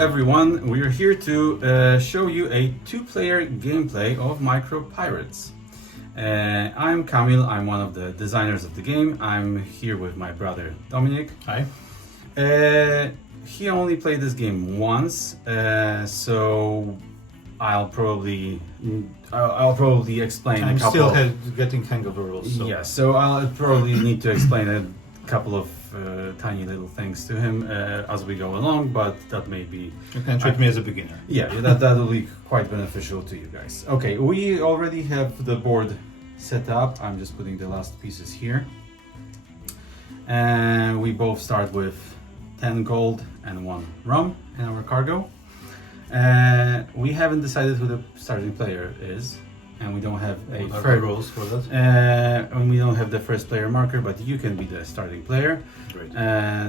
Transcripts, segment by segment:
everyone, we are here to show you a two-player gameplay of Micro Pirates. I'm Kamil, I'm one of the designers of the game. I'm here with my brother Dominic. Hi. He only played this game once, so I'll probably explain I'm a couple. still getting hang of the rules. So. Yeah, so I'll probably need to explain a couple of tiny little things to him as we go along, but that may be... You can treat me as a beginner. Yeah, that'll be quite beneficial to you guys. Okay, we already have the board set up. I'm just putting the last pieces here. And we both start with 10 gold and 1 rum in our cargo. We haven't decided who the starting player is, and we don't have a What are the rules for that? and we don't have the first player marker, but you can be the starting player. Great.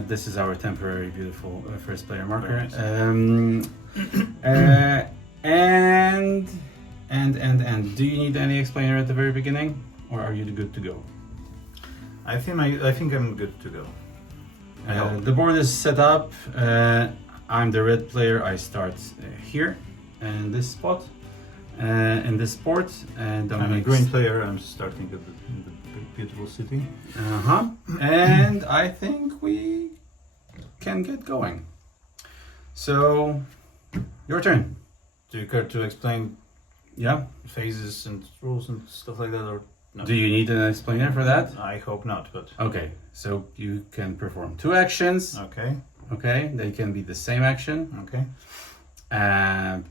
This is our temporary beautiful first player marker. Very And do you need any explainer at the very beginning, or are you good to go? I think I'm good to go. I hope. The board is set up. I'm the red player. I start here in this spot, in this port, and I'm a green player. I'm starting at the beautiful city. And I think we can get going. So, your turn. Do you care to explain Yeah. phases and rules and stuff like that, or no? Do you need an explainer for that? I hope not, but Okay. So you can perform 2 actions. okay, Okay. They can be the same action. okay.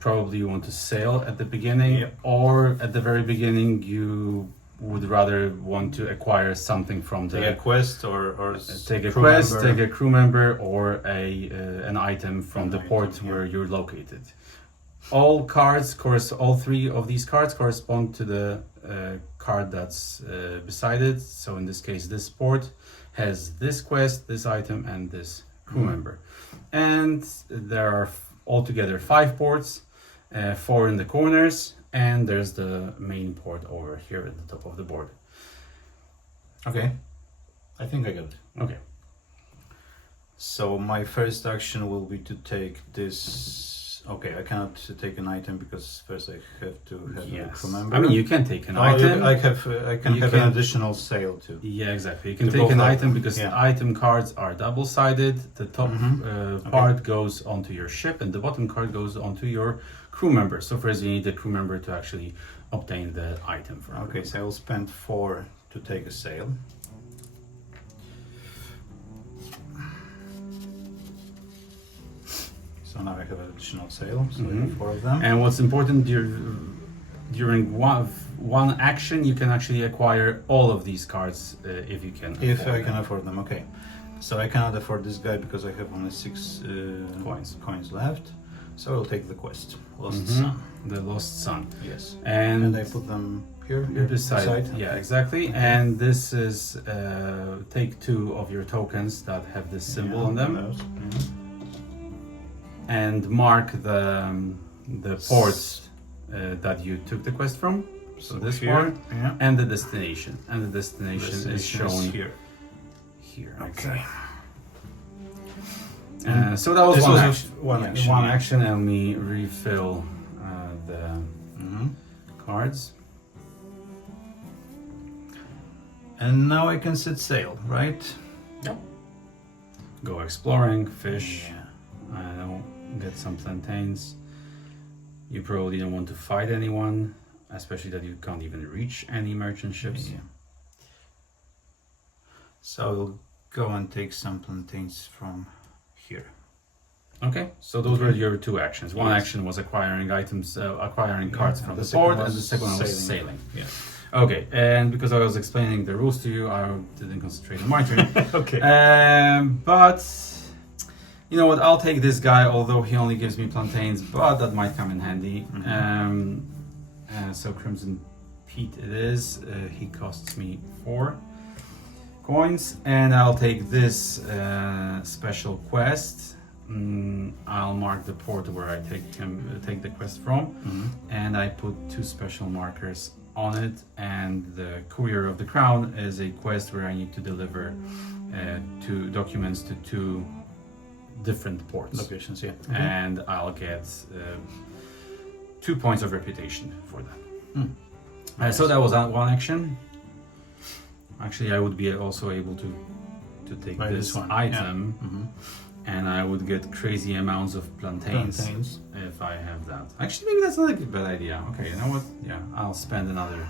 Probably you want to sail at the beginning, Yep. or at the very beginning you would rather want to acquire something from the Take a quest or take a crew quest, member. take a crew member, or an item from An the item, port yeah. where you're located. All cards, all 3 of these cards correspond to the card that's beside it. So in this case, this port has this quest, this item, and this crew member. And there are altogether 5 ports, 4 in the corners, and there's the main port over here at the top of the board. Okay, I think I got it. Okay. So my first action will be to take this. Okay, I cannot take an item because first I have to have a Yes. crew member. I mean, you can take an Oh, item. I can You have can- an additional sale too. Yeah, exactly. You can To take both an of item them, because yeah. item cards are double-sided. The top Okay. part goes onto your ship, and the bottom card goes onto your crew member. So first, you need the crew member to actually obtain the item from. Okay, so I will spend 4 to take a sale. So now I have an additional sale, so I have 4 of them. And what's important during one action, you can actually acquire all of these cards if you can. If afford I can them. afford them, okay. So I cannot afford this guy because I have only 6 coins left. So I'll take the quest, Lost Sun. The Lost Sun. Yes. And And I put them here beside. Yeah, exactly. Okay. And this is take 2 of your tokens that have this symbol on them, those. and mark the ports that you took the quest from. So this here, port yeah. and the destination. And the destination is Destination is shown here. here. Okay. So that was This one was action. one Yeah, action, one yeah. action, and we refill the cards. And now I can set sail, right? Yep. Go exploring, fish. Yeah. I don't get some plantains. You probably don't want to fight anyone, especially that you can't even reach any merchant ships. Yeah. So I'll go and take some plantains from here. Okay, so those were your 2 actions. One Yes. action was acquiring items, acquiring cards Yeah, from the the second port, was and the second one was sailing. sailing. Yeah. Okay, and because I was explaining the rules to you, I didn't concentrate on my turn. Okay. But you know what? I'll take this guy, although he only gives me plantains, but that might come in handy. So Crimson Pete it is. He costs me 4 coins, and I'll take this special quest. I'll mark the port where I take the quest from, and I put 2 special markers on it. And the Courier of the Crown is a quest where I need to deliver 2 documents to 2 different ports. Locations, yeah. And I'll get 2 points of reputation for that. So that was one action. Actually, I would be also able to take Buy this this one, item, Mhm. and I would get crazy amounts of plantains, Plantains. if I have that. Actually, maybe that's not a bad idea. Okay, you know what? Yeah, I'll spend another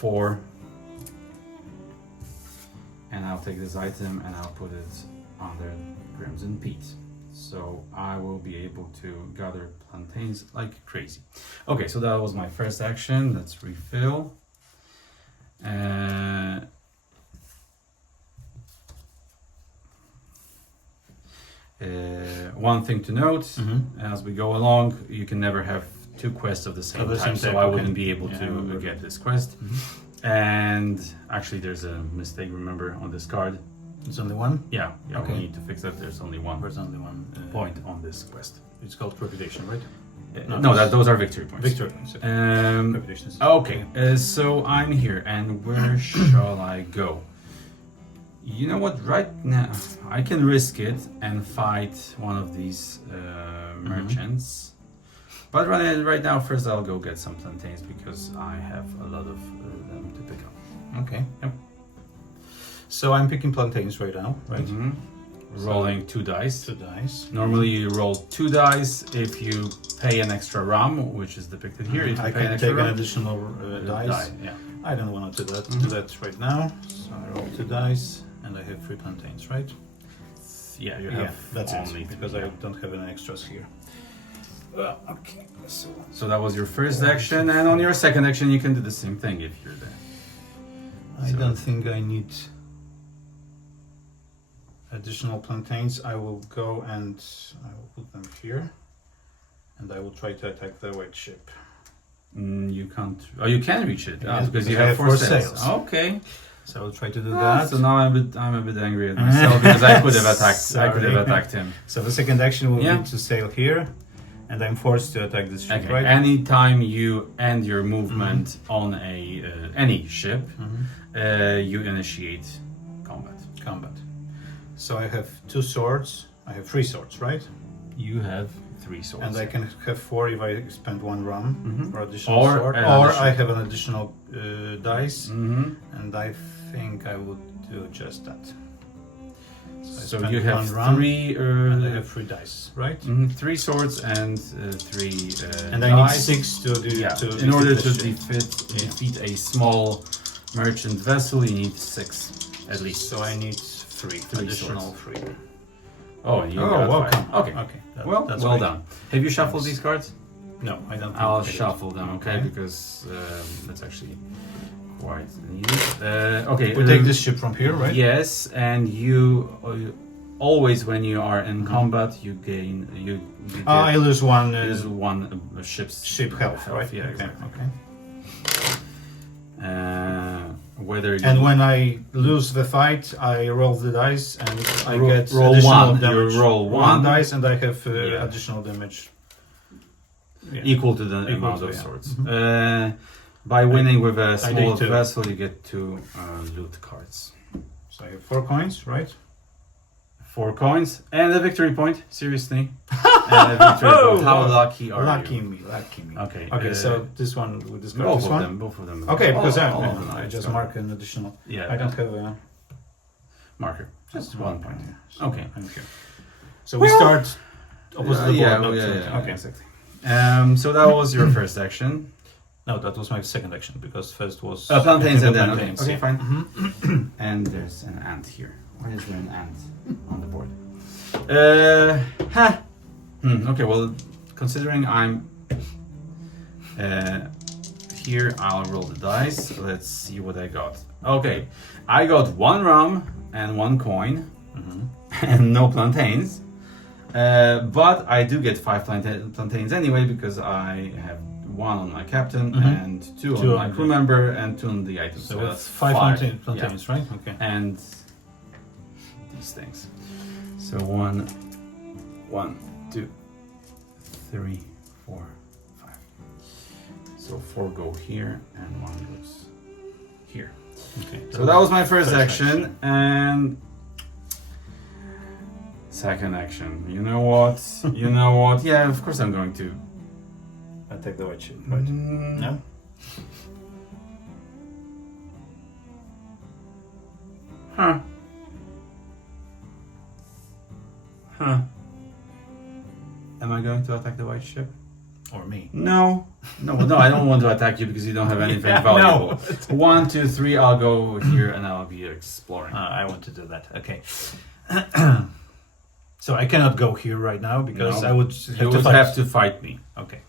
4, and I'll take this item and I'll put it under Crimson Peat. So I will be able to gather plantains like crazy. Okay, so that was my first action. Let's refill. One thing to note, as we go along, you can never have 2 quests of the same type, so I wouldn't be able to get this quest. And actually there's a mistake, remember, on this card. It's only one? Yeah, Okay. we need to fix that. There's only one There's only one point on this quest. It's called reputation, right? No, those are victory points. Victory points. Reputation is Okay, so I'm here, and where shall I go? You know what? Right now, I can risk it and fight one of these merchants. But right now, first I'll go get some plantains because I have a lot of them to pick up. Okay. Yep. So I'm picking plantains right now, right? Rolling 2 dice. 2 dice. Normally you roll 2 dice if you pay an extra ram, which is depicted here. If you I pay an can extra take an ram, additional dice. yeah. I don't want to do that right now. So I roll 2 dice and I have 3 plantains, right? Yeah, you have that's only it, because I don't have any extras here. Okay, so that was your first action, and on your second action you can do the same thing if you're there. I So- don't think I need additional plantains. I will go and I will put them here, and I will try to attack the white ship. You can't. Oh, you can reach it Yes, because because you I have have 4 4 sails. sails. Okay. So I will try to do that. So now I'm a bit angry at myself because I could have attacked. I could have Sorry. attacked him. So the second action will Yeah. be to sail here, and I'm forced to attack this ship, Okay. right? Anytime you end your movement on a any ship, you initiate combat. Combat. So I have 2 swords. I have 3 swords, right? You have 3 swords. And I can have 4 if I spend 1 rum for additional Or sword. an Or additional- I have an additional dice, Mm-hmm. and I think I would do just that. So spend you have 1 rum, 3. and I have 3 dice, right? 3 swords and 3 And I need dice. 6 to do. Yeah. To In order defeat to the ship. defeat a small merchant vessel, you need 6 at least. So I need 3 additional swords. 3. Oh, you Oh, got welcome. 5. Okay. Okay. Well that's well great. done. Have you shuffled Thanks. these cards? No, I don't. I'll think I did. shuffle them, okay? Okay. Because that's actually quite needed. Okay. We take this ship from here, right? Yes, and you always when you are in combat, you gain you. Get, I lose 1 is one ship's ship health, right? Yeah, Okay, exactly. okay. Whether you And when I lose the fight, I roll the dice and I get roll additional 1. damage. You roll 1 1 dice and I have Yeah. additional damage. Yeah. equal to the Equal amount to, of yeah. swords. By winning with a I small take 2. vessel, you get 2 loot cards. So I have 4 coins, right? 4 coins and a victory point. Seriously, and a victory point. How lucky are Lucky you? me, lucky me. Okay. Okay, so this one we discard both this of one. them. Both of them. Okay, because all of them I are just discarded. mark an additional. Yeah. I don't have a marker. Just 1 point. So Okay. I'm here. So we start opposite the board. yeah, not yeah, okay. exactly. So that was your first action. No, that was my second action because first was Plantains and then plantains. okay, fine. Mhm. And there's an ant here. Why is there an ant on the board? Okay, well, considering I'm here, I'll roll the dice. Let's see what I got. Okay, I got 1 rum and 1 coin and no plantains. But I do get 5 plantains anyway because I have 1 on my captain and 2 2 on my on crew the- member and 2 on the item. So that's that's 5 Yeah. plantains, right? Okay. And these things. So 1, 2, 3, 4, 5. So 4 go here and 1 goes here. Okay. So that was my first First action, and Second action. You know what? You know what? Yeah, of course I'm going to. Attack the white ship, right? Mm, No? Huh. Huh. Am I going to attack the white ship? Or me? No. No, I don't want to attack you because you don't have anything Yeah, valuable. no. 1, 2, 3, I'll go here and I'll be exploring. I want to do that. Okay. So I cannot go here right now because No. I would You have to would fight. have to fight me. Okay.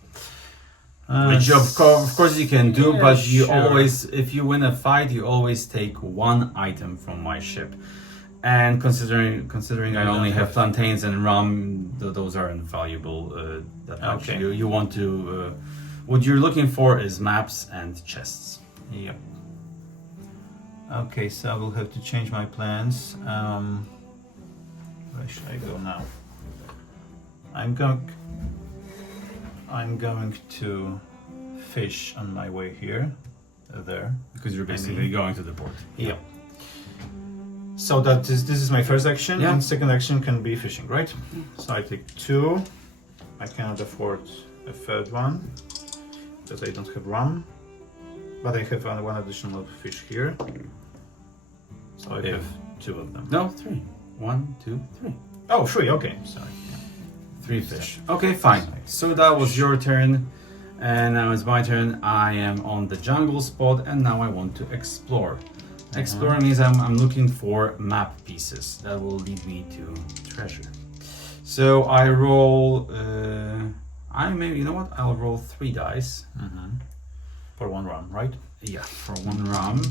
Which of course you can do, yeah, but you sure. always, if you win a fight, you always take one item from my ship. And considering I You only don't have have- plantains and rum, those are invaluable. That much. Okay. You want to. What you're looking for is maps and chests. Yep. Okay, so I will have to change my plans. Where should I go now? I'm going to fish on my way here, there. Because you're basically going to the port. Yep. So this is my first action, Yeah. and second action can be fishing, right? So I take 2. I cannot afford a third one because I don't have rum, but I have one additional fish here. So I Yeah. have 2 of them. No, 3. 1, 2, 3. Oh, 3. Okay, sorry. Yeah. 3 fish. Okay, fine. So that was your turn, and now it's my turn. I am on the jungle spot, and now I want to explore. Exploring means I'm looking for map pieces that will lead me to treasure. So I roll. You know what? I'll roll 3 dice. For 1 rum, right? Yeah, for 1 rum.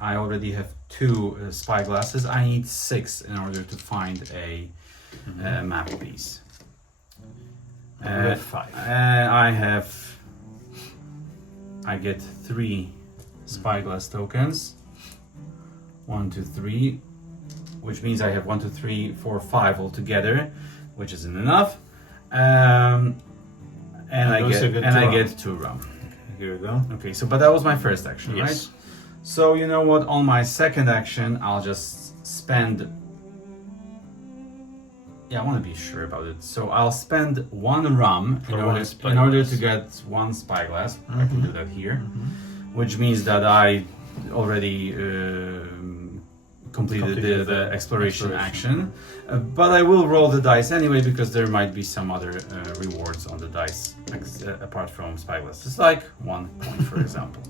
I already have 2 spyglasses. I need 6 in order to find a map piece. I have 5. I get 3 spyglass tokens. 1, 2, 3, which means I have 1, 2, 3, 4, 5 altogether, which isn't enough. And I also get get 2 rum. 2 rum. Here we go. Okay, so but that was my first action, Yes. right? So you know what? On my second action, I'll just spend. Yeah, I want to be sure about it. So I'll spend 1 rum For in one order spyglass. to get 1 spyglass. I can do that here, which means that I already completed the exploration action. But I will roll the dice anyway because there might be some other rewards on the dice apart from spyglass. It's like 1 point, for example.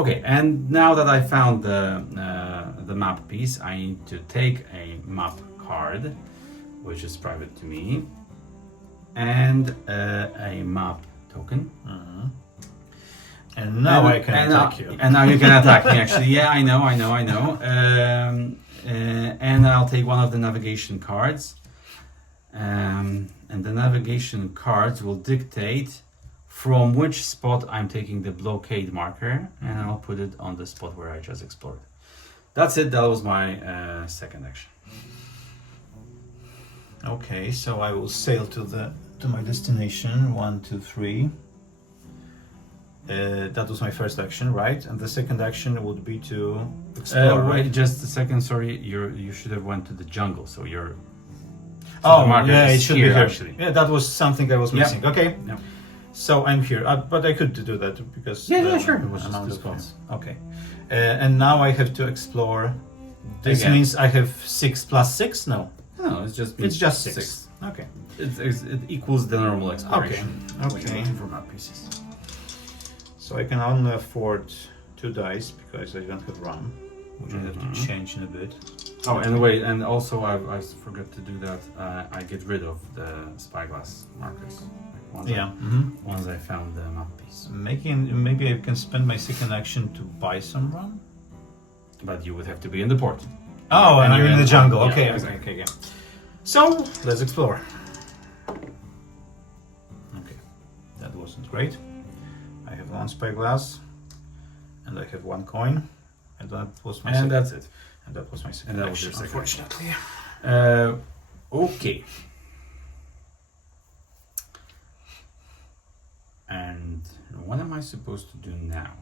Okay, and now that I found the map piece, I need to take a map card, which is private to me, and a map token. And now I can attack you. And now you can attack me, actually. Yeah, I know. And I'll take one of the navigation cards. And the navigation cards will dictate from which spot I'm taking the blockade marker, and I'll put it on the spot where I just explored. That's it. That was my second action. Okay, so I will sail to my destination. 1, 2, 3. That was my first action, right? And the second action would be to explore, right? Wait, just a second. Sorry, you should have went to the jungle. So you're. So Oh, the marker yeah, is it should be here. actually. Yeah, that was something I was Yeah. missing. Okay. Yeah. So I'm here, but I could do that because Yeah, sure. It It was was just amount two of spots. Okay, and now I have to explore. This Again. means I have 6 plus 6. No, No, it's just it's just 6. Okay. It equals the normal exploration. Okay. when you're looking for map pieces. So I can only afford 2 dice because I don't have rum, which I have to change in a bit. Oh, and wait, and also I forgot to do that. I get rid of the spyglass markers. Once once I found the map piece. Maybe I can spend my second action to buy some rum. But you would have to be in the port. Oh, and I'm you're in the jungle. yeah, Okay, exactly. okay, yeah. So let's explore. Okay, that wasn't great. I have 1 spyglass, and I have 1 coin, and that was my And second. that's it. And that was my second. And that was action, your second. unfortunately. Okay. And what am I supposed to do now?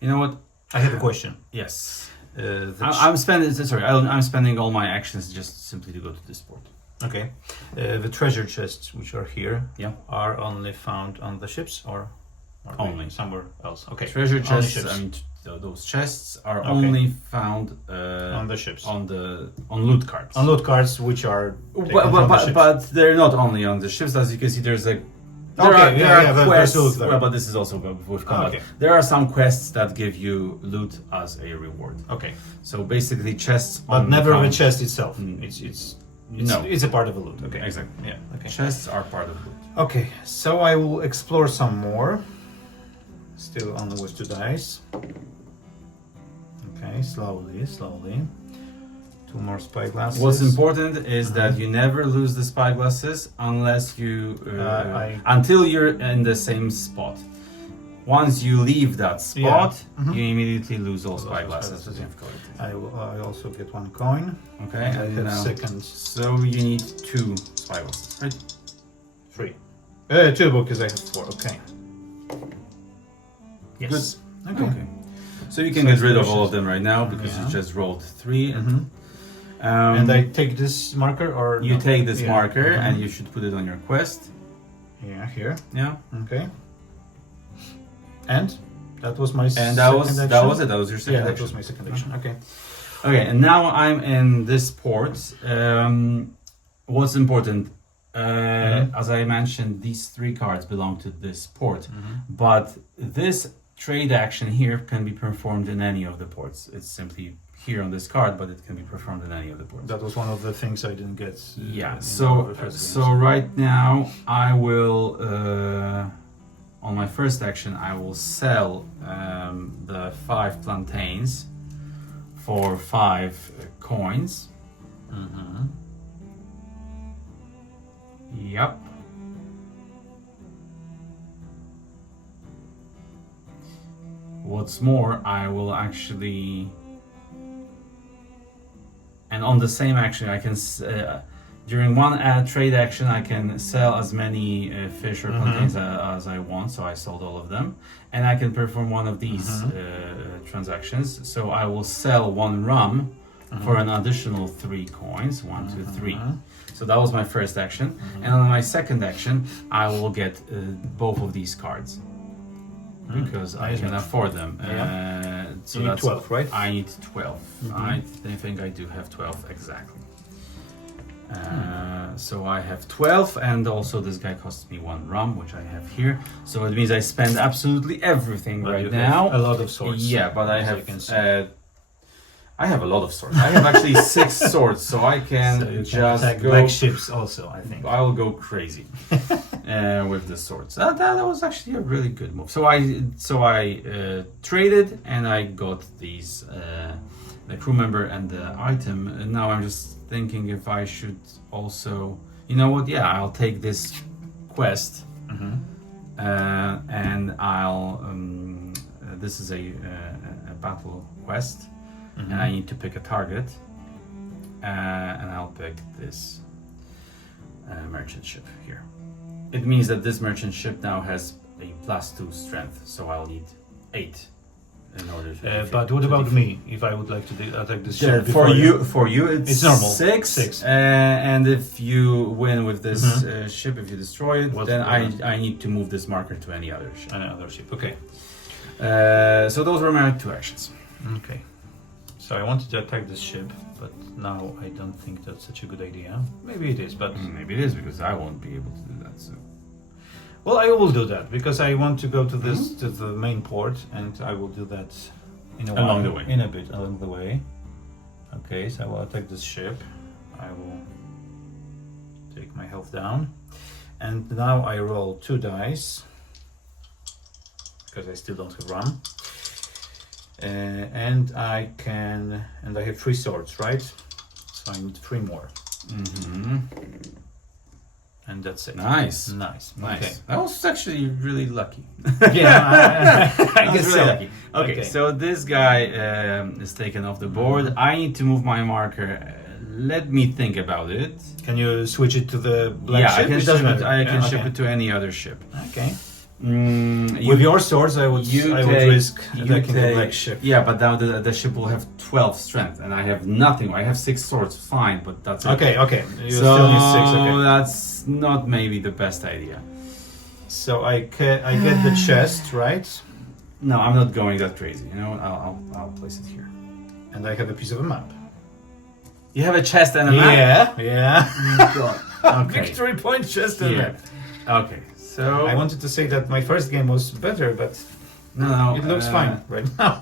You know what? I have a question. Yes. I'm spending. Sorry, I'm spending all my actions just simply to go to this port. Okay. The treasure chests, which are here, Yeah. are only found on the ships, or are they Only. somewhere else? Okay. Treasure Only chests. ships. I mean, those chests are Okay. only found on the ships. on loot cards. On loot cards, which are taken from the But ships. they're not only on the ships. As you can see, there's like Okay, there are quests. loot there. Well, but this is also with combat. Okay. There are some quests that give you loot as a reward. Okay. So basically, chests. But only never the come- chest itself. Mm. It's No. it's a part of the loot. Okay. Exactly. Yeah. Okay. Chests are part of loot. Okay. So I will explore some more. Still on with 2 dice. Okay. Slowly. 2 more spyglasses. What's important is that Mhm. you never lose the spyglasses unless you I- until you're in the same spot. Once you leave that spot, Mhm. you immediately lose all Lose all spyglasses spyglasses, that you've collected. I also get 1 coin. Okay, I and have now, seconds. so you need 2 spyglasses, right? 3. 2 because I have 4. Okay. Yes. Okay. Okay. So you can So get rid of all solutions. of them right now because Yeah. you just rolled 3. Mhm. And And I take this marker, or you no? take this Yeah. marker Mhm. and you should put it on your quest. Yeah, here. Yeah. Okay. And that was my And that was second that action? was it. That was your second Yeah, that action. was my second action. Okay. Okay, and now I'm in this port. What's important, as I mentioned, these 3 cards belong to this port, but this trade action here can be performed in any of the ports. It's simply here on this card, but it can be performed in any of the ports. That was one of the things I didn't get. Yeah. in the So first so games. right now I will. On my first action, I will sell the 5 plantains for 5 coins. Mhm. Yep. What's more, I will actually. And on the same action, I can. During one trade action, I can sell as many fish or plantains as I want, so I sold all of them. And I can perform one of these transactions. So I will sell 1 rum for an additional 3 coins. 1, 2, 3. So that was my first action. And on my second action, I will get both of these cards. Because I can afford them. So You need that's 12, right? I need 12. I think I do have 12 exactly. So I have 12, and also this guy costs me 1 rum, which I have here. So it means I spend absolutely everything But right you now. have a lot of swords. Yeah, but I as have you can see. I have a lot of swords. I have actually 6 swords, so I can So you can just attack go. black ships also, I think. I will go crazy with the swords. That was actually a really good move. So I traded and I got these the crew member and the item. And now I'm just thinking if I should also, you know what? Yeah, I'll take this quest and I'll. This is a battle quest, and I need to pick a target. And I'll pick this merchant ship here. It means that this merchant ship now has a +2 strength, so I'll need 8 in order to. But what about me? If I would like to attack this ship For before you, it's normal. 6. 6. And if you win with this ship, if you destroy it, What's then the- I need to move this marker to any other ship. another ship. Okay. So those were my 2 actions. Okay. So I wanted to attack this ship, but now I don't think that's such a good idea. Maybe it is, but Maybe it is because I won't be able to do that. So. well, I will do that because I want to go to this to the main port, and I will do that in a Along while, the way. in a bit along the way. Okay, so I will attack this ship. I will take my health down, and now I roll 2 dice because I still don't have rum. And I have 3 swords, right? So I need 3 more, and that's it. Nice. Nice. Nice. Okay. I was actually really lucky. Yeah, I I guess was so. really lucky. Okay, Okay. so this guy is taken off the board. I need to move my marker. Let me think about it. Can you switch it to the black yeah, ship? I can It doesn't ship it. matter. I can Yeah, ship okay. it to any other ship. Okay. With your swords, I would risk attacking the black ship. Yeah, but now the ship will have 12 strength, and I have nothing. I have 6 swords, fine, but that's it. Okay, okay. You So still need 6. Okay. that's not maybe the best idea. So I get the chest, right? No, I'm not going that crazy. You know, I'll place it here. And I have a piece of a map. You have a chest and a map. Yeah. Okay. Victory point chest and Yeah. map. Okay. So I wanted to say that my first game was better, but no, it looks fine right now.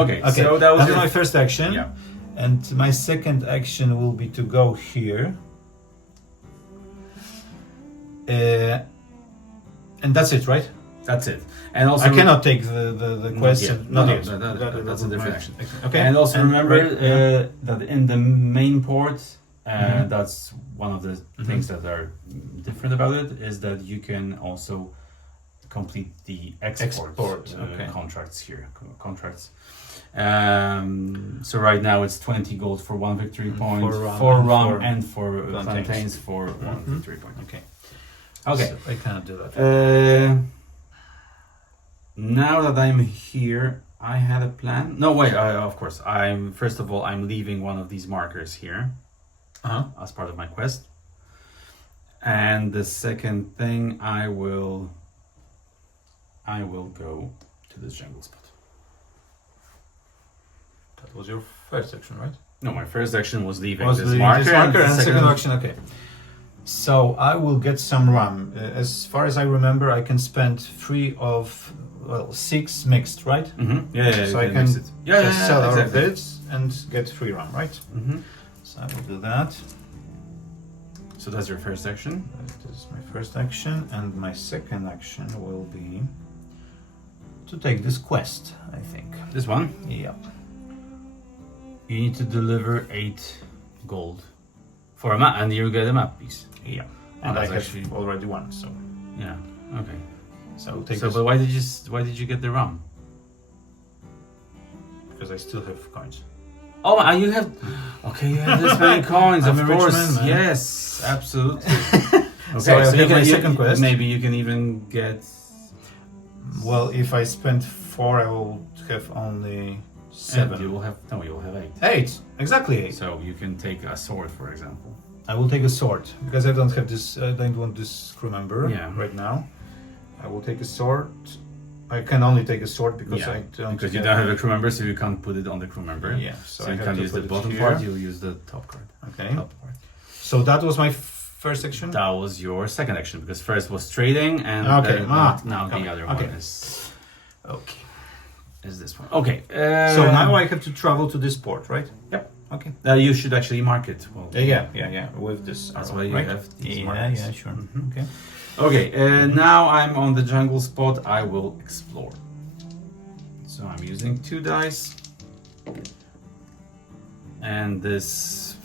Okay. So that was my first action. Yeah. And my second action will be to go here. And that's it, right? That's it. And also I cannot take the quest. yet. Not No, yet. that's a different action. Okay. And also And remember that in the main port, Mhm. that's one of the things that are different about it is that you can also complete the export, okay. contracts here. Contracts. So right now it's 20 gold for 1 victory point, For rum and rum for and for plantains. plantains for 1 Mhm. victory point. Okay. Okay. So I cannot do that. Now that I'm here, I had a plan. No, wait. Of course, first of all, I'm leaving one of these markers here as part of my quest. And the second thing, I will go to this jungle spot. That was your first action, right? No, my first action was leaving Was this the marker, and the second action. Okay. So I will get some rum. As far as I remember, I can spend 3 of 6 mixed, right? Mm-hmm. Yeah. So you I can mix it. just sell all of exactly. this and get 3 rum, right? Mm-hmm. So I will do that. So that's your first action. That is my first action, and my second action will be to take this quest, I think. This one. Yep. You need to deliver 8 gold for a map, and you get a map piece. Yeah. Oh, And I that's have actually- already one, so Yeah. Okay. I will take So, this but why did you get the rum? because I still have coins. Oh, you have. Okay, you have this many coins. I'm of a rich course. man, man. Yes, absolutely. Okay, So I you have can- my you- second quest. Maybe you can even get. Well, if I spend 4, I will have only 7. You will have you will have 8. 8, exactly 8. So you can take a sword, for example. I will take a sword because I don't have this. I don't want this crew member right now. I will take a sword. I can only take a sword because Yeah, I don't. Because you don't have a crew member, so you can't put it on the crew member. Yeah, So, so I you have can't to use put the it bottom here. part. You'll use the top card. Okay. Top part. So that was my first action. That was your second action because first was trading, and Okay, now okay, the other okay. one is Okay. this one. Okay. So now I have to travel to this port, right? Yep. Okay. You should actually mark it. Well, Yeah. With this. That's arrow, why you right? have these Yeah, markers. yeah, sure. Mhm. Okay. Okay, now I'm on the jungle spot. I will explore. So I'm using 2 dice. And this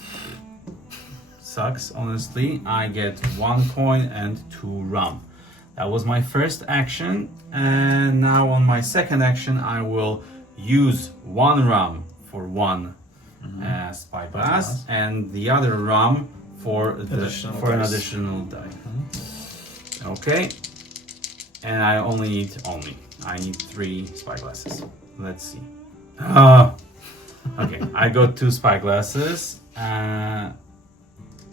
sucks, honestly. I get 1 coin and 2 rum. That was my first action. And now on my second action, I will use 1 rum for 1 spyglass and the other rum for an additional die. Okay, and I only need I need 3 spyglasses. Let's see. Okay, I got 2 spyglasses, and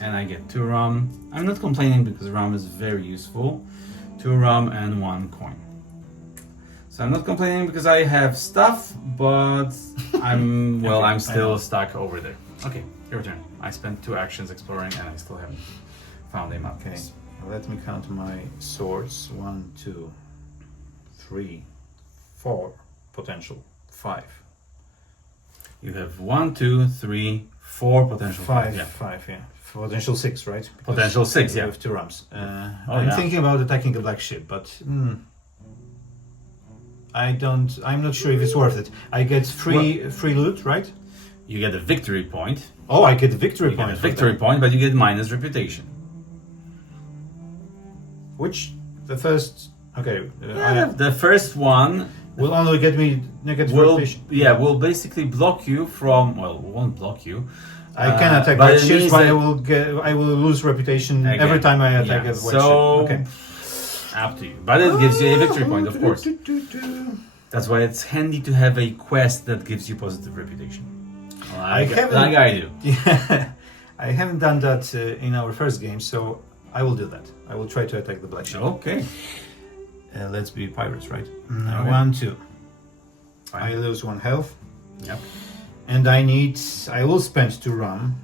I get 2 rum. I'm not complaining because rum is very useful. 2 rum and 1 coin. So I'm not complaining because I have stuff, but I'm still stuck over there. Okay, your turn. I spent 2 actions exploring, and I still haven't found a map. Okay. Let me count my swords. 1, 2, 3, 4, potential 5. You have 1, 2, 3, 4 potential. 5, Yeah. 5, yeah. Potential 6, right? Because Potential 6, yeah. With 2 rums. Oh, I'm yeah. thinking about attacking a black ship, but I'm not sure if it's worth it. I get free loot, right? You get a victory point. Oh, I get a victory You get point. a for victory that. point, but you get minus reputation. Which the first? Okay, The first one will only get me negative will reputation. will basically block you from won't block you. I can attack but white it ships, means but that- I will lose reputation Again, every time I attack yeah. a white So ship. Okay. Up to you. But it gives you a victory point, of course. That's why it's handy to have a quest that gives you positive reputation. Like I do. Yeah, I haven't done that in our first game, so I will do that. I will try to attack the black ship. Okay. Let's be pirates, right? Okay. 1, 2. Fine. I lose 1 health, Yep. and I will spend 2 rum.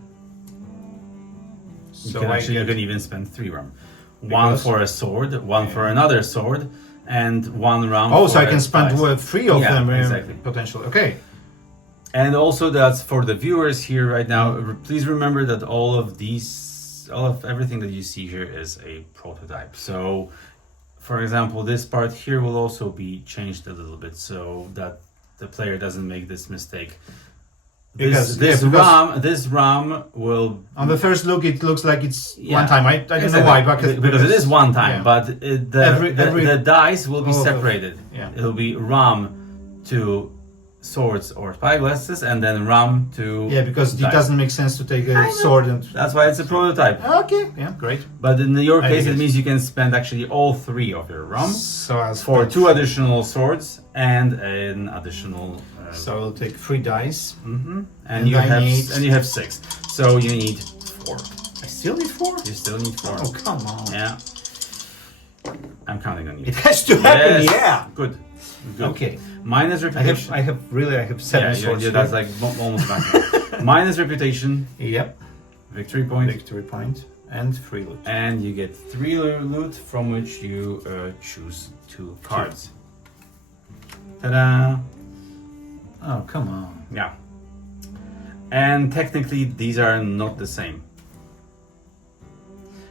You So can I actually you get, can even spend 3 rum. One Because- for a sword, one for another sword, and 1 rum. oh, for so I a can spend dice. 3 of Yeah, them exactly. potential. Okay. And also that's for the viewers here right now. Please remember that all of everything that you see here is a prototype. So, for example, this part here will also be changed a little bit so that the player doesn't make this mistake. Because- This yeah, because- this RAM will On the first look, it looks like it's Yeah. one time. I don't know Exactly. why, because it is one time, yeah. but Every- the dice will be all of those. separated. Yeah. It'll be rum to swords or spyglasses, and then rum to Yeah, because it dice. doesn't make sense to take a sword and. That's why it's a prototype. Okay. Yeah. Great. But in your I case, think it means you can spend actually all 3 of your rum So I'll for spend- 2 additional swords and an additional. So I'll take 3 dice. And and you I have need- and you have 6, so you need 4. I still need 4. You still need 4. Oh come on! Yeah, I'm counting on you. It has to happen. Yes. Yeah. Good. Good. Okay. Minus reputation. I have 7 swords. yeah, that's here. like almost maximum. Minus reputation, Yep. victory point, Victory point and 3 loot. and you get 3 loot from which you choose 2 cards. Ta-da! Oh come on! Yeah. And technically, these are not the same.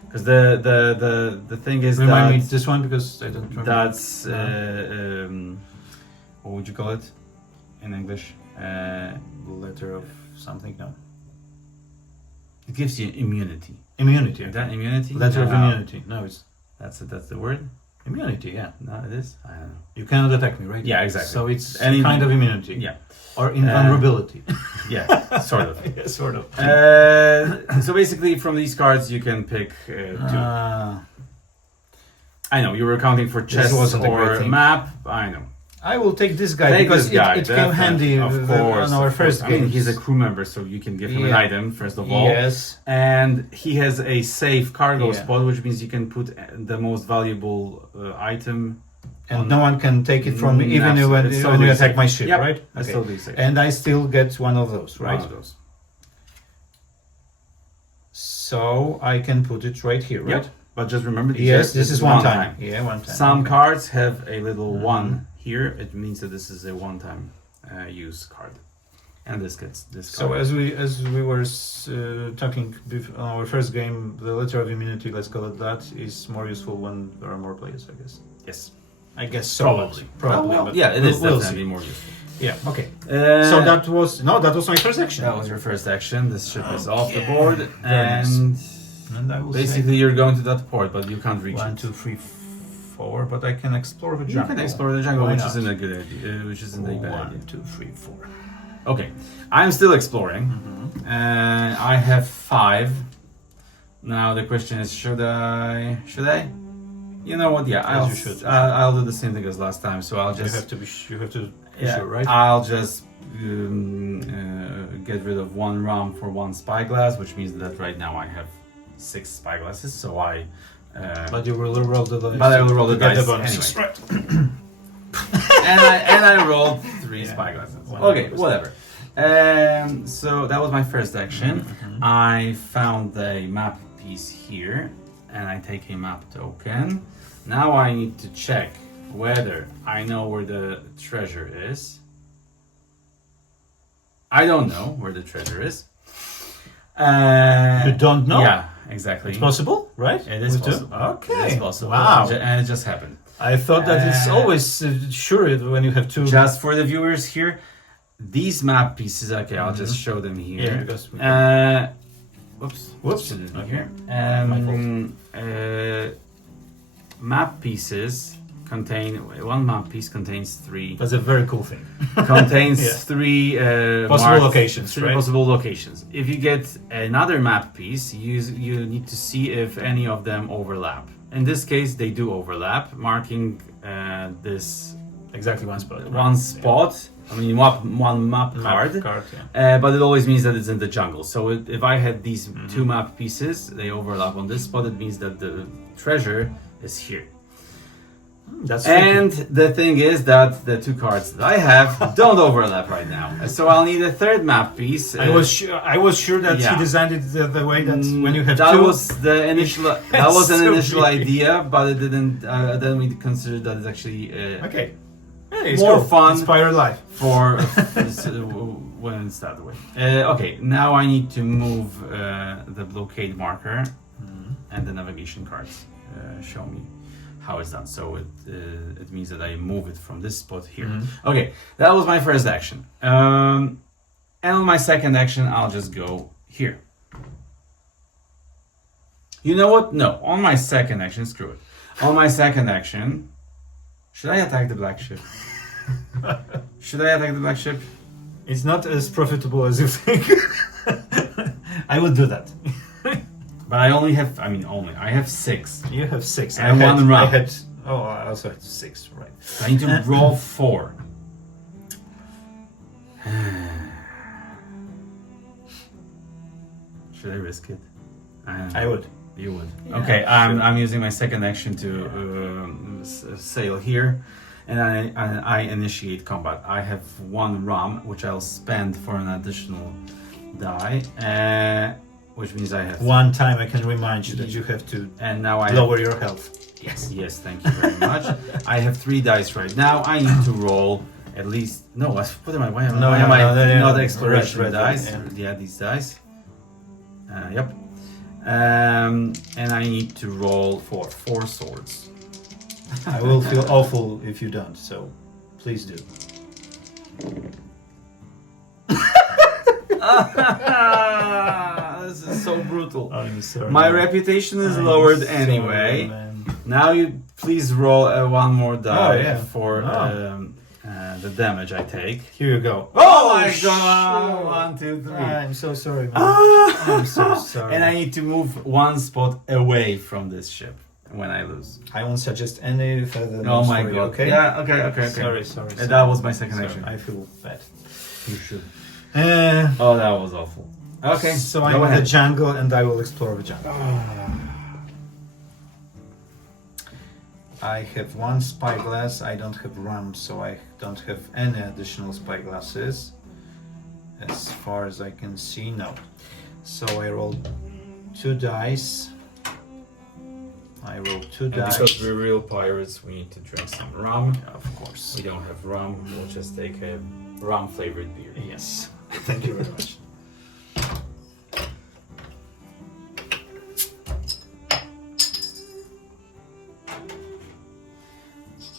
Because the thing is Remind me that this one because I don't remember. that's what would you call it in English? Letter of something. No. It gives you immunity. Immunity. Is that immunity? Letter of No. immunity. No, it's That's the word. immunity. Yeah. No, it is. I don't know. You cannot attack me, right? Yeah, exactly. So it's Any- kind of immunity. Yeah, Or invulnerability. yeah, sort of. Yeah, sort of. So basically, from these cards, you can pick 2. I know you were counting for chess wasn't a great or thing. map. I know. I will take this guy Take because this guy, it came definitely. handy of course, on our of first course. game. I mean, he's a crew member, so you can give him an Yeah. item first of all. Yes. And he has a safe cargo Yeah. spot, which means you can put the most valuable item. And on- no one can take it from me, even Absolutely. when It's you totally attack safe. my ship, Yep, right? that's totally safe. And I still get one of those, right? One of those. So I can put it right here, right? Yep. But just remember, Yes, this is one time. Yeah, one time. Some Okay. cards have a little 1 here. It means that this is a one-time use card, and this gets this So card. as we were talking on our first game, the letter of immunity, let's call it that, is more useful when there are more players, I guess. Yes, I guess so. probably. Probably. Well, but yeah, it we'll- is we'll definitely see. more useful. Yeah. Okay. So that was my first action. That was your first action. This ship is off the Okay. board, Very nice. and And I will basically you're going to that port, but you can't reach say 1, it. 2, 3, 4. But I can explore the You jungle. can explore the jungle, Why which not? isn't a good idea. Which isn't a bad 1, idea. 2, 3, 4. Okay, I'm still exploring. I have 5. Now the question is, should I? You know what? Yeah, Yes, you should. I'll do the same thing as last time. So I'll You just have to be yeah, sure, right? I'll just get rid of 1 rum for 1 spyglass, which means that right now I have 6 spyglasses. So I. But you will roll the dice. But I will roll the to get dice bonus. anyway. Right. and I rolled 3 Yeah. spyglasses. One Okay, spyglass. whatever. So that was my first action. Mm-hmm. I found the map piece here, and I take a map token. Now I need to check whether I know where the treasure is. I don't know where the treasure is. You don't know? Yeah, exactly. It's possible, right? It is You do? possible. Okay. It is possible. Wow. And it just happened. I thought that it's Uh, always sure when you have two. Just for the viewers here, these map pieces, okay, I'll just show them here. Yeah, because we Whoops. Whoops. Put it in Okay. here. My fault. Map pieces contain, one map piece contains 3. That's a very cool thing. Contains Yeah. 3 Possible locations, 3 right? possible locations. If you get another map piece, you need to see if any of them overlap. In this case, they do overlap, marking this Exactly one spot. one spot. I mean, one map card. Yeah. But it always means that it's in the jungle. So if I had these two map pieces, they overlap on this spot. It means that the treasure is here. That's And the thing is that the two cards that I have don't overlap right now. So I'll need a third map piece. I was sure that yeah. he designed it the way that when you have that two. was the initial that was an So initial weird. idea, but it didn't. Then we considered that it's actually Okay. Hey, it's more cool. fun. Inspire life. for when it's that way. Okay, now I need to move the blockade marker and the navigation cards. Show me how it's done. So it means that I move it from this spot here. Okay, that was my first action. And on my second action, I'll just go here. You know what? No, on my second action, screw it. On my second action, should I attack the black ship? Should I attack the black ship? It's not as profitable as you think. I would do that. But I only have, I have 6. You have 6. And one round. I also had 6, right? I need to roll 4. Should I risk it? I would. You would. Yeah, Okay, sure. I'm using my second action to sail here, and I initiate combat. I have 1 rum, which I'll spend for an additional die, which means I have. One time I can remind you that you have to And now I lower your health. Yes, thank you very much. I have 3 dice right now. I need to roll at least. No, what am I? Why am I? No, why am I no, not no, exploration red, dice? yeah. These dice. Yep. And I need to roll for 4 swords. I will feel awful if you don't, so please do. This is so brutal. I'm sorry. My reputation is I'm lowered sorry, anyway. man. Now you please roll 1 more die yeah. for the damage I take. Here you go. Oh my sure. god! 1, 2, 3. I'm so sorry, man. Ah! I'm so sorry. And I need to move 1 spot away from this ship when I lose. I won't suggest any further Oh moves my for you, god. okay? Yeah, okay. Sorry. That was my second Sorry, action. I feel bad. You should. Uh, Oh, that was awful. Okay, So go I'm in the ahead. jungle and I will explore the jungle. I have 1 spyglass. I don't have rum, so I don't have any additional spyglasses. As far as I can see, no. So I roll 2 dice. I roll 2 And dice. because we're real pirates, we need to drink some rum. Of course. We don't have rum, we'll just take a rum flavored beer. Yes. Thank you very much.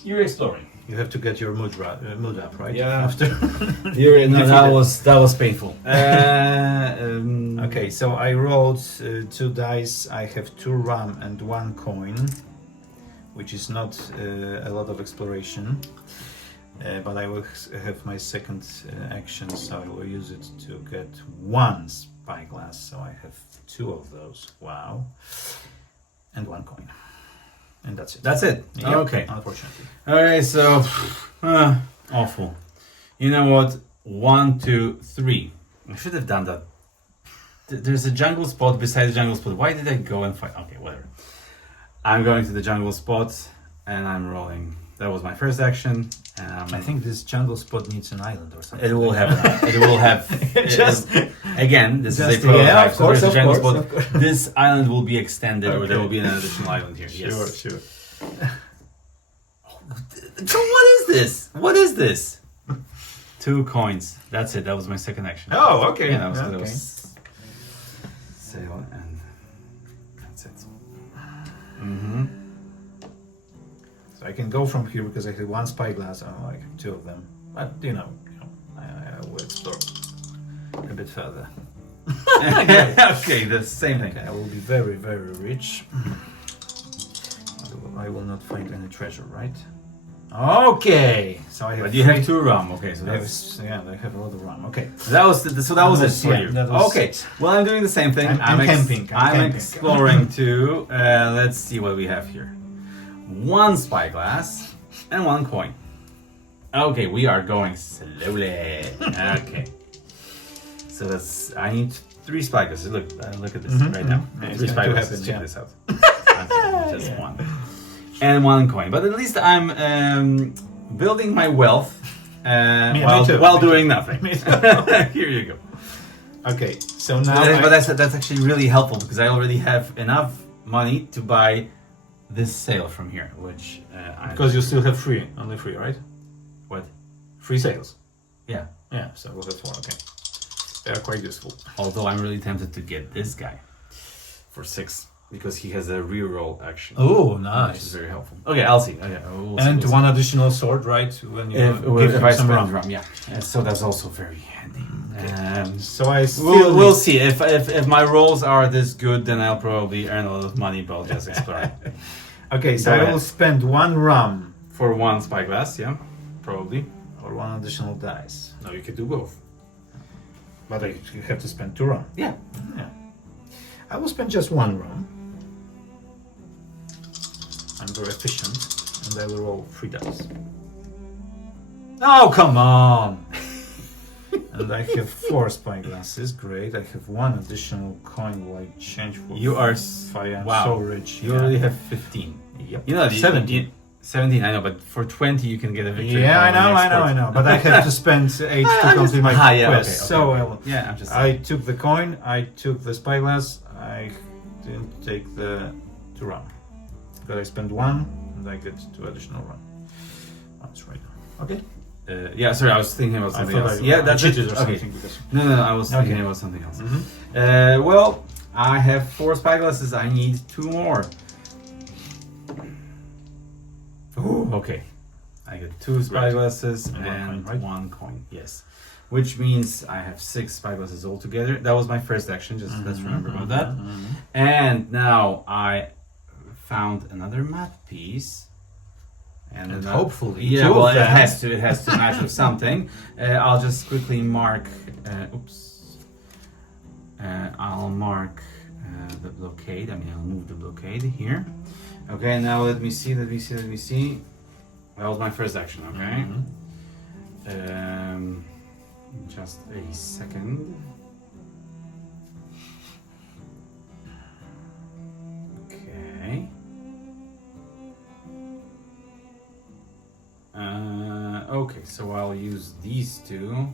You're exploring. You have to get your mood up, right? Yeah. After. That was painful. Okay, so I rolled 2 dice. I have 2 rum and 1 coin, which is not a lot of exploration. But I will have my second action, so I will use it to get 1 spyglass. So I have 2 of those. Wow. And 1 coin. And that's it. That's it. Yep, Okay. Unfortunately. Alright, so awful. You know what? 1, 2, 3. I should have done that. There's a jungle spot beside the jungle spot. Why did I go and fight? Okay, whatever. I'm going to the jungle spot and I'm rolling. That was my first action. I think this jungle spot needs an island or something. It will have. It will have. Just- again, this Just- is a prototype. yeah, of so course, there's a of jungle course, spot. of course. This island will be extended, or there Okay. will be an additional island here. Sure, Yes. sure. What is this? What is this? 2 coins. That's it. That was my second action. Oh, okay. Yeah, that was, Okay. that was sail, and that's it. Mm-hmm. So I can go from here because I have 1 spyglass and like 2 of them. But I will explore a bit further. Okay, the same thing. Okay, I will be very, very rich. I will not find any treasure, right? Okay, so I have. But you have 2 rum. Okay, so I have, that's yeah, I have a lot of rum. Okay. that was it That's- for yeah, you. that was- Okay, well I'm doing the same thing. I'm camping, I'm camping. exploring too. Let's see what we have here. 1 spyglass and 1 coin. Okay, we are going slowly. Okay. So that's I need 3 spyglasses. Look at this right now. Yeah, it's 3 going to spyglasses. happen, Check yeah. this out. Okay, just 1. And 1 coin. But at least I'm building my wealth Me while too. doing nothing. Me too. Here you go. Okay, so now. But that's actually really helpful because I already have enough money to buy this sail from here, which Because you still have only 3, right? what? 3 sales. Yeah. Yeah, so we'll have 4. Okay, they are quite useful. Although I'm really tempted to get this guy for 6 because he has a reroll action. Oh, Which is very helpful. Okay, I'll see. Okay, we'll see, And we'll see. 1 additional sword, right? When you If him I some spend rum. rum, yeah. So that's also very handy. So I still We'll see. If my rolls are this good, then I'll probably earn a lot of money, but I'll just explore. Okay, so Go I ahead. will spend 1 rum For 1 spyglass, yeah, probably. or 1 additional dice. No, you could do both. But you have to spend 2 rum. Yeah. Yeah. I will spend just 1 rum. I'm very efficient, and I will roll 3 dice. Oh, come on! And I have 4 spyglasses. Great. I have 1 additional coin. Will I change for? You are I am wow. so rich. You yeah. already have 15. Yep. You know, 17. 17, I know, but for 20 you can get a victory. Yeah, I point on know, the next I know. sport. But I have to spend 8 to I'm complete my Ah, yeah, quest. okay, So okay. I will. Yeah, I'm just. I took the coin, I took the spyglass, I didn't take the 2 rum. Because I spent 1 and I get 2 additional rum. That's right. Okay. Yeah, sorry, I was thinking about I something thought else. I, Yeah, I that's cheated it. or Okay. something because. No, I was thinking Okay. about something else. Mhm. Well, I have 4 spyglasses. I need 2 more. Ooh, okay. I get 2 spyglasses And and 1 coin, right? 1 coin. Yes, which means I have 6 spyglasses altogether. That was my first action. Just let's remember about that. And now I found another map piece. And another- hopefully yeah, 2 well, of it them. has to match with something. I'll just quickly mark. Oops. I'll mark the blockade. I mean, I'll move the blockade here. Okay, now let me see. That was my first action. Okay. Just a second. Okay. Okay, so I'll use these 2.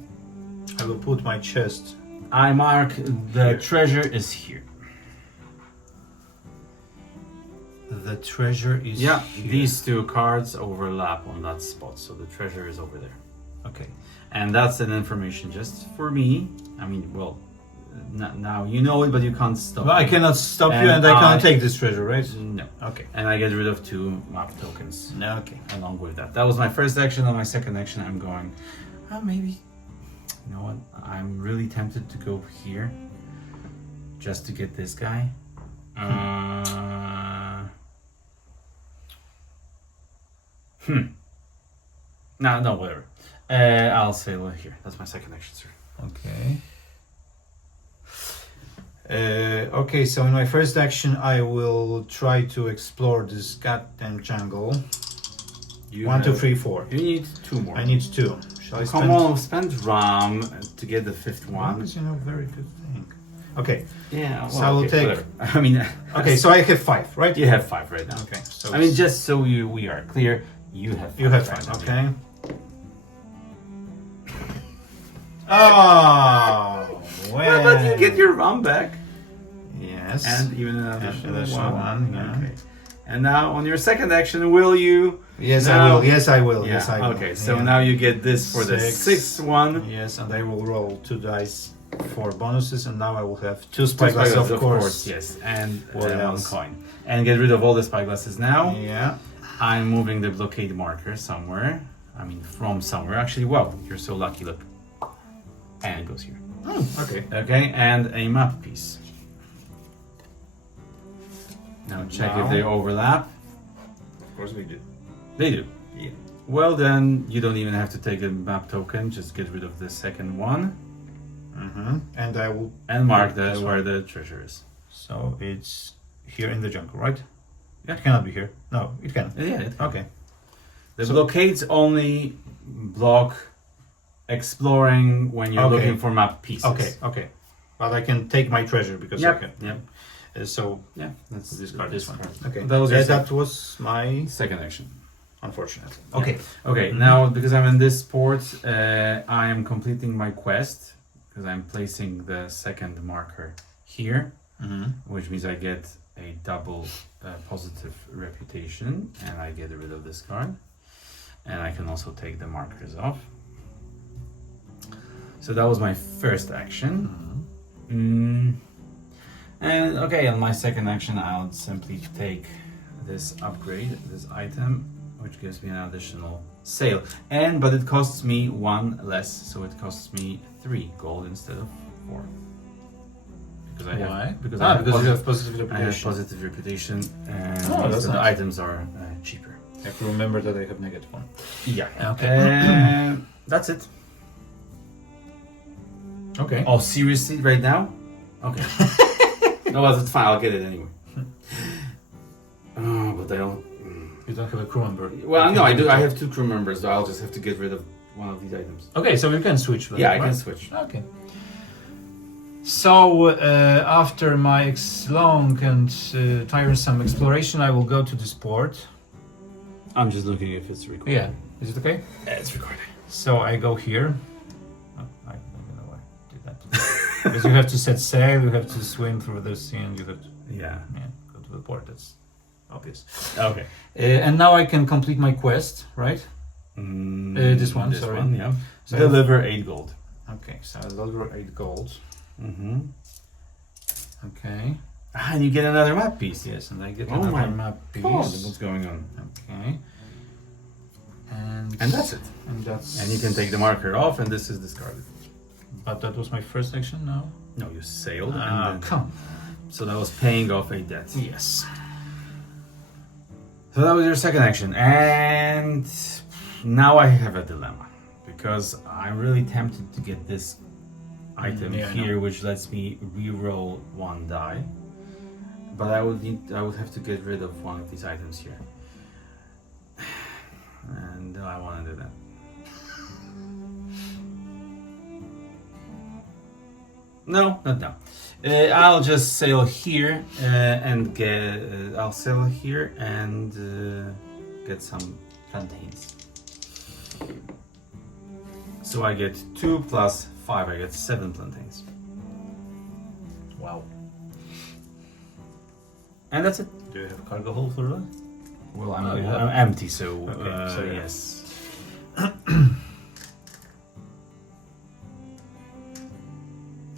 I will put my chest. I mark the Here. treasure is here. The treasure is Yeah, here. these 2 cards overlap on that spot, so the treasure is over there. Okay. And that's an information just for me. I mean, well, now you know it, but you can't stop. Well, I me. cannot stop you, And and I I- cannot take this treasure, right? No. Okay. And I get rid of 2 map tokens Okay. along with that. That was my first action. On my second action, I'm going. Maybe. You know what? I'm really tempted to go here, just to get this guy. No, whatever. I'll sail here. That's my second action, sir. Okay. Okay, so in my first action, I will try to explore this goddamn jungle. You 1, 2, have- 3, 4. You need 2 more. I need 2. Shall I Come spend? on, spend rum to get the 5th Rum one. is, very good thing. Okay. Yeah, well, So I will okay, take- whatever. I mean, Okay, so I have 5, right? you have 5 right now. Okay. So I mean, just so we are clear, you have 5. you have right 5. now. Okay. Oh, well. But you get your rum back, Yes. and even an And additional additional one, yeah. Okay. And now on your second action, will you? Yes, now- I will. Yes, I will. Yeah. Yes, I will. Okay. So Yeah. now you get this for the 6. 6th one. Yes, and I will roll 2 dice for bonuses, and now I will have 2 Two spyglasses, spyglasses, of course. yes, and What 1 else? coin, and get rid of all the spyglasses now. Yeah. I'm moving the blockade marker somewhere. I mean, from somewhere. Actually, wow, you're so lucky. Look, and it goes here. Okay. Okay, and a map piece. Now check if Now- they overlap. Of course we do. They do. Yeah. Well, then you don't even have to take a map token. Just get rid of the second one And I will. and mark This where one. the treasure is. So it's here in the jungle, right? Yeah. It cannot be here. No, it can. Yeah. Okay. The So- blockades only block exploring when you're Okay. looking for map pieces. Okay. But I can take my treasure because I Yep. can. Yep. So Yeah. That's discard this one. card. Okay. That was your that was my second action. unfortunate. Yeah. Okay. Okay. Now, because I'm in this port, I am completing my quest because I'm placing the second marker here, which means I get a double positive reputation, and I get rid of this card, and I can also take the markers off. So that was my first action. And okay, on my second action, I'll simply take this upgrade, this item, which gives me an additional sale. But it costs me 1 less, so it costs me 3 gold instead of 4. Because I Why? have, because Because you have positive I have reputation. positive reputation, and Oh, that's so the nice. items are cheaper. I have to remember that I have negative one. Yeah. Okay. That's it. Okay. Oh, seriously, right now? Okay. No, well, it's fine. I'll get it anyway. Oh, but I don't. You don't have a crew member. Well, no, I do. I Okay. have 2 crew members, so I'll just have to get rid of one of these items. Okay, so you can switch. Then, Yeah, I right? can switch. Okay. So after my long and tiresome exploration, I will go to this port. I'm just looking if it's recorded. Yeah. Is it okay? Yeah, it's recorded. So I go here. Oh, I don't know why I did that. Because you have to set sail, you have to swim through the sea, and you have to Yeah. go to the port. That's obvious. Okay. And now I can complete my quest, right? This one, This sorry. one, yeah. So- Deliver 8 gold. Okay, so I deliver 8 gold. Mm-hmm. Okay. And you get another map piece. Yes, and I get Oh another my map God, piece. what's going on? Okay. And that's it. And that's. And you can take the marker off, and this is discarded. But that was my first action now. No, you sailed. Ah, and then, come. so that was paying off a debt. Yes. So that was your second action, and now I have a dilemma because I'm really tempted to get this item Yeah, I here, know. which lets me re-roll 1 die, but I would have to get rid of one of these items here, and I want to do that. No, not now. I'll just sail here and get. I'll sail here and get some plantains. So I get 2 plus 5. I get 7 plantains, Wow. and that's it. Do you have a cargo hold for that? Well, Oh, yeah. I'm empty, so, Okay, so yeah. yes.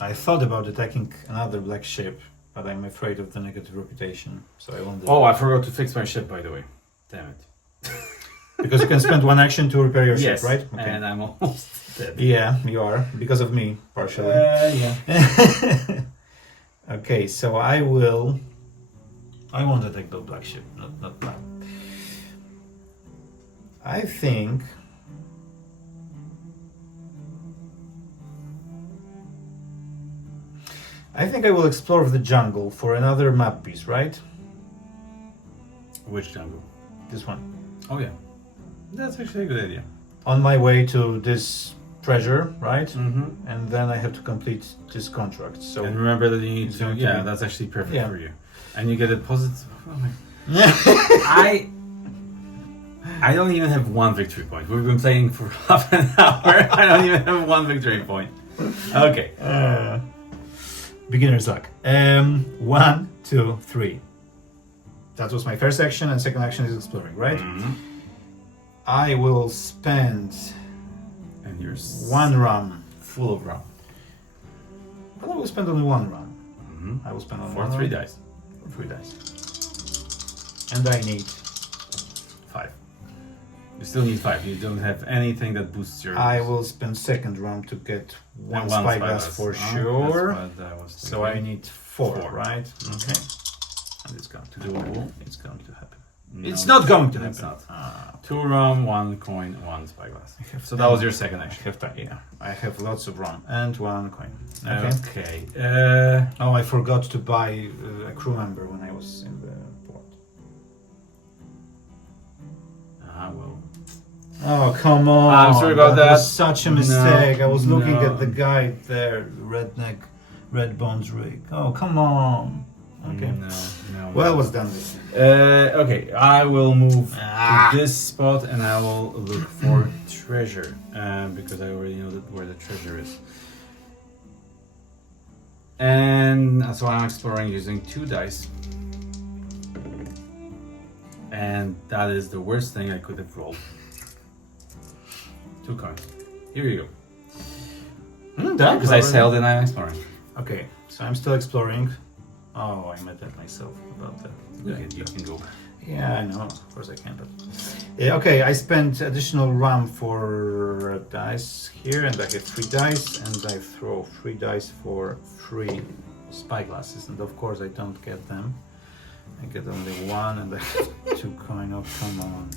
I thought about attacking another black ship, but I'm afraid of the negative reputation, so I won't do Oh, it. I forgot to fix my ship, by the way. Damn it. Because you can spend 1 action to repair your Yes, ship, right? Okay. and I'm almost dead. Yeah, you are, because of me, partially. Yeah. Okay, so I won't attack the black ship, not that. I think I will explore the jungle for another map piece, right? Which jungle? This one. Oh yeah, that's actually a good idea. On my way to this treasure, right? Mm-hmm. And then I have to complete this contract. So And remember that you need It's to. going to Yeah, be- that's actually perfect Yeah. for you. And you get a positive. Oh my. I don't even have 1 victory point. We've been playing for half an hour. I don't even have 1 victory point. Okay. Beginner's luck. 1, 2, 3. That was my first action, and second action is exploring, right? Mhm. I will spend And you're 1 rum, full of rum. but I will spend only 1 rum. Mm-hmm. I will spend only For 1 3 rum. dice. For 3 dice. And I need 5. You still need 5. You don't have anything that boosts your. I will spend second round to get one And spyglass for Oh, sure. that's what I was So I thinking. need four, Four. right? Mhm. Okay. And it's going to Doable. It's going to happen. It's No, not going to it's happen. not. 2 rum, 1 coin, 1 spyglass. So that was your second I action. have that, yeah. I have lots of rum and 1 coin. Okay. Oh, I forgot to buy a crew member when I was in the port. Well. Oh, come on. I'm sorry about that. Was such a mistake. No, I was looking no. at the guy there, redneck, red bones rig. Oh, come on. Okay. No. Well, was done this. Okay, I will move Ah. to this spot and I will look for treasure because I already know where the treasure is. And so I'm exploring using 2 dice. And that is the worst thing I could have rolled. 2 coins. Here you go. Done. Because I sailed and I'm exploring. Okay, so I'm still exploring. Oh, I made that myself about that. You can go. Yeah, I know. Of course I can, but yeah. Okay, I spent additional rum for dice here, and I have 3 dice, and I throw 3 dice for 3 spyglasses, and of course I don't get them. I get only 1, and I have 2 coin. Oh, come on!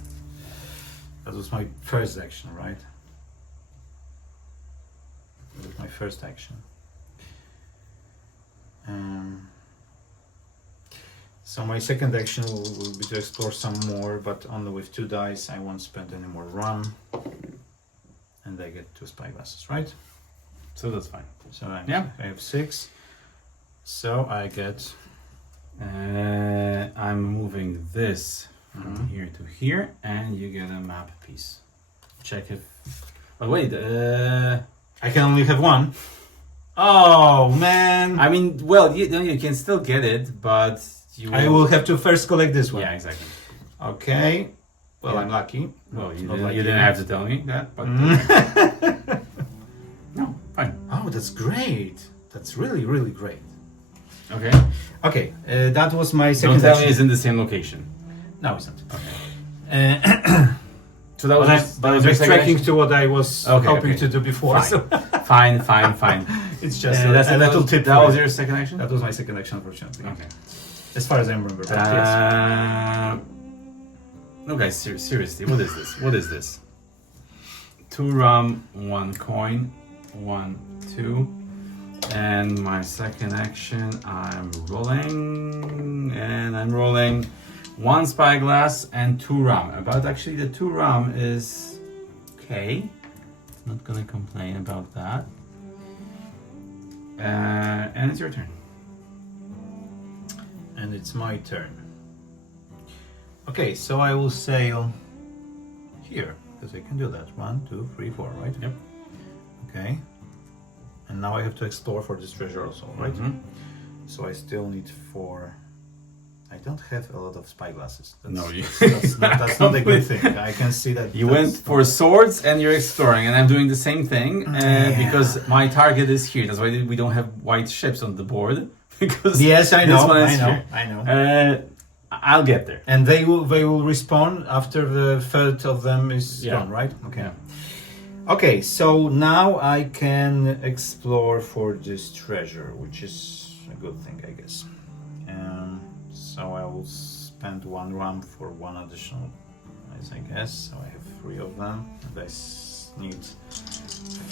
That was my first action, right? That was my first action. So my second action will be to explore some more, but only with 2 dice. I won't spend any more rum, and I get 2 spyglasses, right? So that's fine. So Yeah. I have 6. So I get. I'm moving this from Mhm. here to here, and you get a map piece. Check if. But wait, I can only have 1. Oh man! I mean, well, you can still get it, but you. I will have to first collect this one. Yeah, exactly. Okay. Well, Yeah. I'm lucky. Well, you Not didn't, like you you. didn't have to tell me that, but no, fine. Oh, that's great. That's really, really great. Okay. Okay, that was my Don't second tell me action. it's in the same location. No, it's not. Okay. So that was But your, that was your second backtracking action? to what I was Okay, hoping okay. to do before. Fine. So Fine. it's just That's a little tip. That for was you. your second action. That was my second action, unfortunately. Okay. As far as I remember. But yes. No, guys, seriously, what is this? What is this? 2 rum, 1 coin, 1, 2. And my second action, I'm rolling 1 spyglass and 2 rum. But actually, the 2 rum is okay. Not gonna complain about that. And it's your turn. And it's my turn. Okay, so I will sail here, because I can do that. 1, 2, 3, 4, right? Yep. Okay. And now I have to explore for this treasure also, right? Mhm. So I still need 4. I don't have a lot of spyglasses. No, you- that's not a good thing. I can see that. You went for swords and you're exploring, and I'm doing the same thing Yeah. because my target is here. That's why we don't have white ships on the board because Yes, I this know. one is I know. here. I know. I'll get there. And they will respawn after the third of them is Yeah. gone, right? Okay. Yeah. Okay, so now I can explore for this treasure, which is a good thing, I guess. So I will spend 1 rum for 1 additional, as I guess. So I have 3 of them, and I need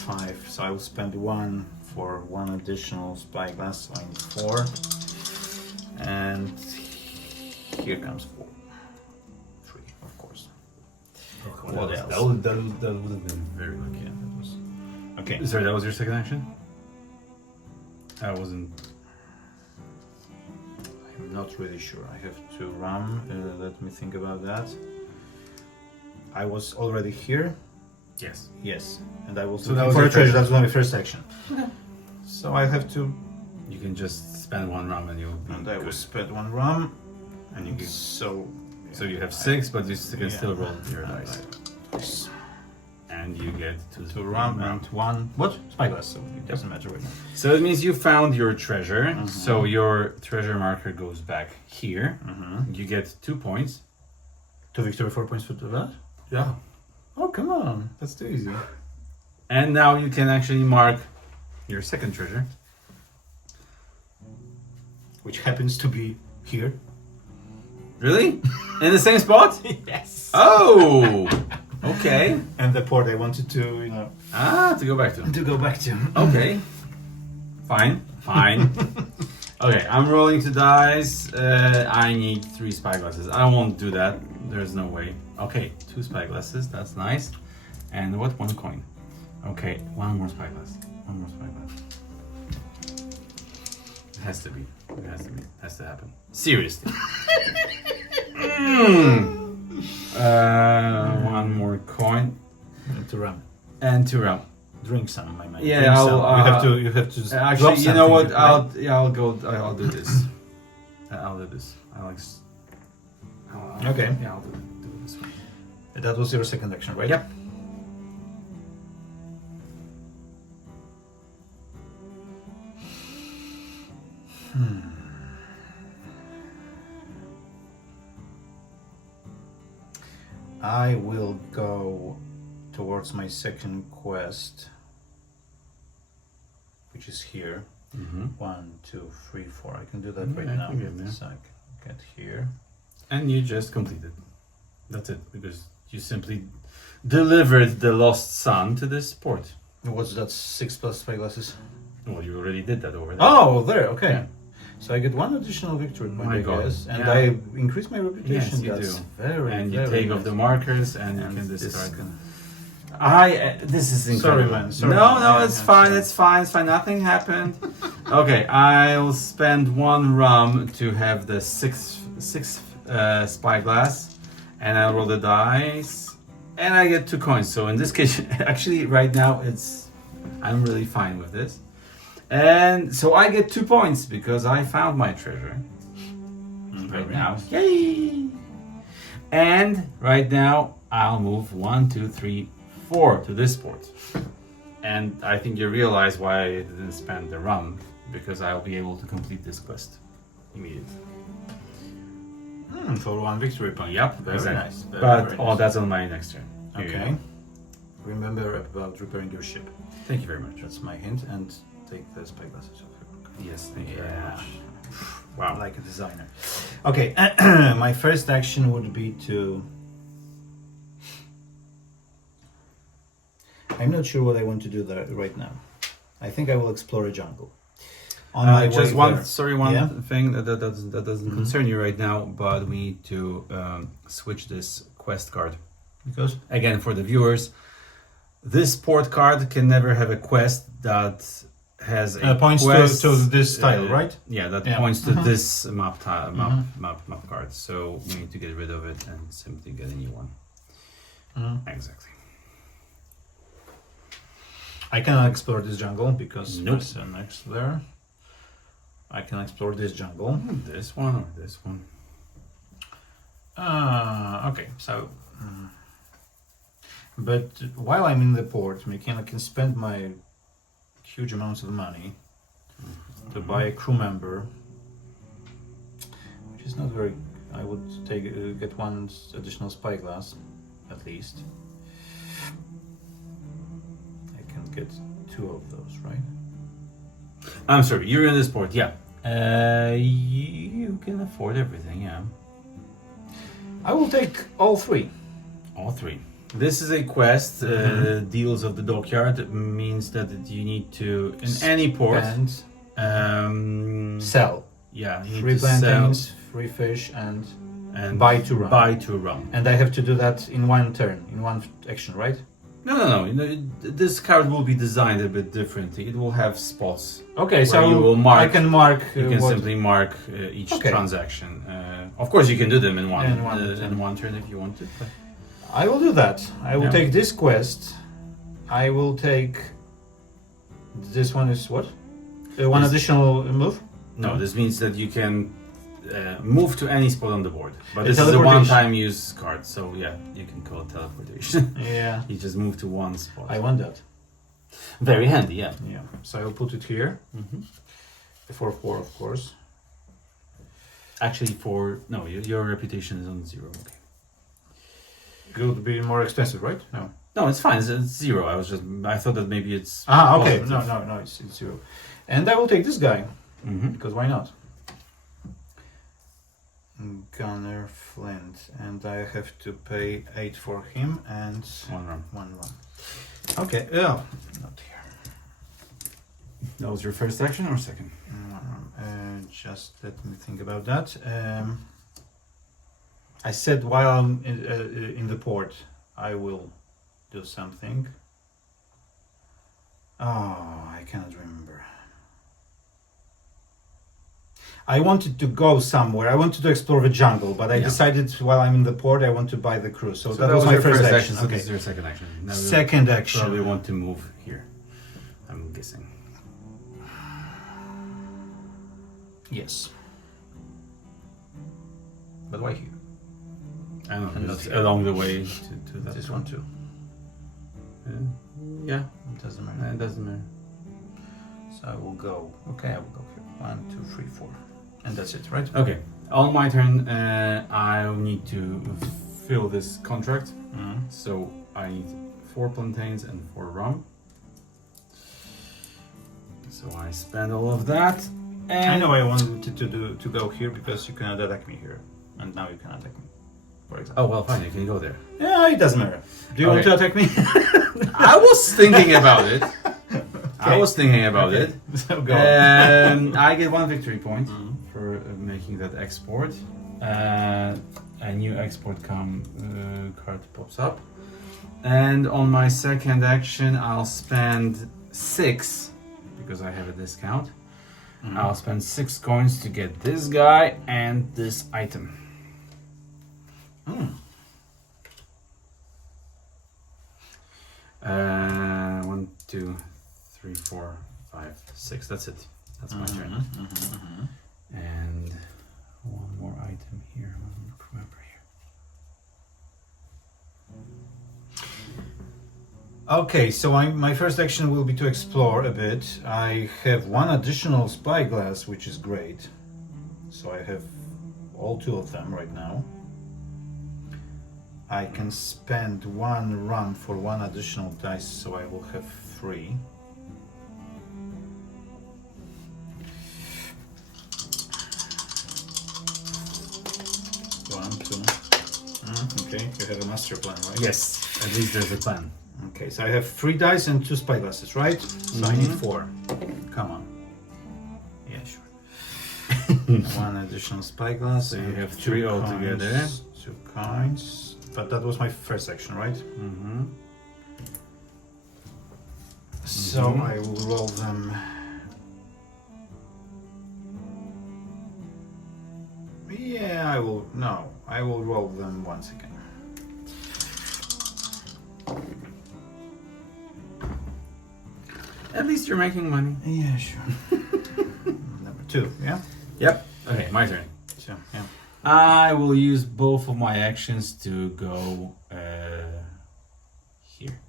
5. So I will spend 1 for 1 additional spyglass. So I need 4, and here comes 4. 3, of course. What else? That would have been very lucky. Yeah, that was okay. Sorry, that was your second action? I wasn't. I'm not really sure. I have to rum. Let me think about that. I was already here. Yes. Yes, and I was So that looking was for your a treasure. first- That's my first action. So I have to, You can just spend 1 rum and you'll be and I will good. spend 1 rum. And you can, So you have 6, but you can still roll your and dice. I- And you get to rum and 1 what spyglass. So it doesn't matter right now. So it means you found your treasure. Mhm. So your treasure marker goes back here. Mm-hmm. You get 2 points. 2 victory, 4 points for that. Yeah. Oh come on, that's too easy. And now you can actually mark your second treasure. Which happens to be here. Really? In the same spot? Yes. Oh! Okay. And the port I wanted to, To go back to. to go back to. Okay. Fine. Okay, I'm rolling 2 dice. I need 3 spyglasses. I won't do that. There's no way. Okay, 2 spyglasses. That's nice. And what? 1 coin. Okay, 1 more spyglass. 1 more spyglass. It has to be. It has to be. It has to happen. Seriously. 1 more coin. To rum. And 2 rum. Drink some, my man. Yeah, Drink I'll, some. You have to. Actually, drop you know what? something, right? I'll do this. I'll do this. Okay. Yeah, I'll do this one. That was your second action, right? Yep. I will go towards my second quest, which is here. Mm-hmm. 1, 2, 3, 4. I can do that right I now. can get there. So I can get here. And you just completed. That's it, because you simply delivered the lost son to this port. What's that? 6 plus spyglasses. Well, you already did that over there. Oh, there. Okay. Yeah. So I get 1 additional victory point, My I God. guess, and Yeah. I increase my reputation. Yes, you That's do. very, And you very take nice. off the markers and And you can this discard. can- This is incredible. man, sorry. No, Yeah, it's yeah, fine. sorry. It's fine. It's fine. Nothing happened. Okay, I'll spend 1 rum to have the sixth spyglass, and I'll roll the dice, and I get 2 coins. So in this case, actually, right now I'm really fine with this, and so I get 2 points because I found my treasure. Right Very now, nice. yay! And right now, I'll move 1, 2, 3, 4 to this port. And I think you realize why I didn't spend the rum, because I'll be able to complete this quest immediately. For 1 victory point. Yep, Very exactly. nice. Very, But very nice. that's on my next turn. Here you Okay. go. Remember about repairing your ship. Thank you very much. That's my hint, and take the spyglasses off. Yes, thank you very Yeah. much. Wow. Like a designer. Okay, my first action would be to. I'm not sure what I want to do there right now. I think I will explore a jungle. On my Just way one, there. sorry, one Yeah? thing that doesn't concern you right now, but we need to switch this quest card. Because Again, for the viewers, this port card can never have a quest that has a points quest, to this tile, right? Yeah, that Yeah. points to Mhm. this map tile, Mhm. map card. So we need to get rid of it and simply get a new one. Exactly. I cannot explore this jungle because Nope. there's an X there. I can explore this jungle. This one or this one. Okay, so. But while I'm in the port, I can spend my huge amounts of money to buy a crew member, which is not very. I would get 1 additional spyglass, at least. I can get 2 of those, right? I'm sorry, you're in this port, yeah. You can afford everything, yeah. I will take all 3. All 3. This is a quest. Deals of the dockyard means that you need to, in any port, Sell yeah, you need 3 to sell plantains, 3 fish, and and buy 2 rum. Buy 2 rum. And I have to do that in 1 turn, in 1 action, right? No. You know, this card will be designed a bit differently. It will have spots. Okay, so you will mark- I can mark. You can what- simply mark each Okay. transaction. Of course, you can do them in one In one turn if you want to. But I will do that. I will Yeah. take this quest. I will take. This one is what? 1 This- additional move. no, this means that you can move to any spot on the board. But A this is a teleportation. one-time use card, so yeah, you can call it teleportation. Yeah, You just move to one spot. I want that. Very handy, yeah. Yeah, so I will put it here. Mm-hmm. For 4, of course. Actually, your reputation is on 0. Okay. It would be more expensive, right? No. No, it's fine. It's 0. I thought that maybe it's. Okay. positive. No, it's 0. And I will take this guy Mm-hmm. because why not? Gunner Flint, and I have to pay 8 for him and 1 rum. 1 run. Okay, oh, not here. That was your first action or second? 1 run. Just let me think about that. I said while I'm in the port, I will do something. Oh, I cannot remember. I wanted to go somewhere. I wanted to explore the jungle, but I Yeah. decided while I'm in the port, I want to buy the cruise. So, So that was my your first action. So Okay. this is your second action. Now you Second action. probably want to move here. I'm guessing. Yes. But why here? I don't know. And It's not here. along the way to that. This one too. Yeah, It doesn't matter. it doesn't matter. So I will go. Okay, I will go here. 1, 2, 3, 4, and that's it, right? Okay, on my turn, I need to fill this contract. Mm. So I need 4 plantains and 4 rum. So I spend all of that. And I know I wanted to go here because you cannot attack me here, and now you can attack me. For example. Oh well, fine. You can go there. Yeah, it doesn't matter. Do you want Okay. to attack me? I was thinking about it. I Okay. was thinking about Okay. it. So go on. I get 1 victory point Mhm. for making that export. A new export card pops up, and on my second action, I'll spend 6 because I have a discount. Mhm. I'll spend 6 coins to get this guy and this item. Mm. 1, 2, 3, 4, 5, 6. That's it. That's my turn. Mhm, mhm, mhm. And 1 more item here. Remember here. Okay, so my first action will be to explore a bit. I have 1 additional spyglass, which is great. So I have all 2 of them right now. I can spend 1 run for 1 additional dice, so I will have 3. One, two. Okay, you have a master plan, right? Yes, at least there's a plan. Okay, so I have 3 dice and 2 spyglasses, right? So I need 4. Come on. Yeah, sure. 1 additional spyglass. So you and have 2 3 altogether. coins, 2 coins. But that was my first action, right? Mm-hmm. So Mhm. I will roll them. Yeah, I will. No, I will roll them once again. At least you're making money. Yeah, sure. Number 2, yeah? Yep. Okay, my turn. So, yeah. I will use both of my actions to go here.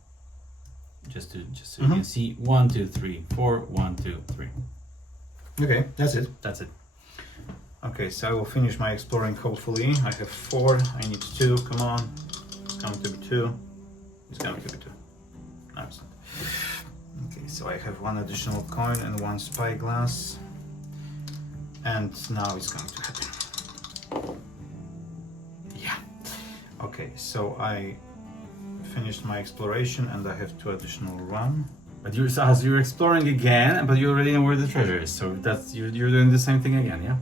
Just so you can see 1, 2, 3, 4. 1, 2, 3. Okay, that's it. That's it. Okay, so I will finish my exploring hopefully. I have 4, I need 2, come on. It's going to be 2. It's going to be 2. No, it's not. Okay, so I have 1 additional coin and 1 spyglass. And now it's going to happen. Yeah. Okay, so I finished my exploration and I have 2 additional rum. But you're exploring again, but you already know where the treasure is. So that's you're doing the same thing again, yeah?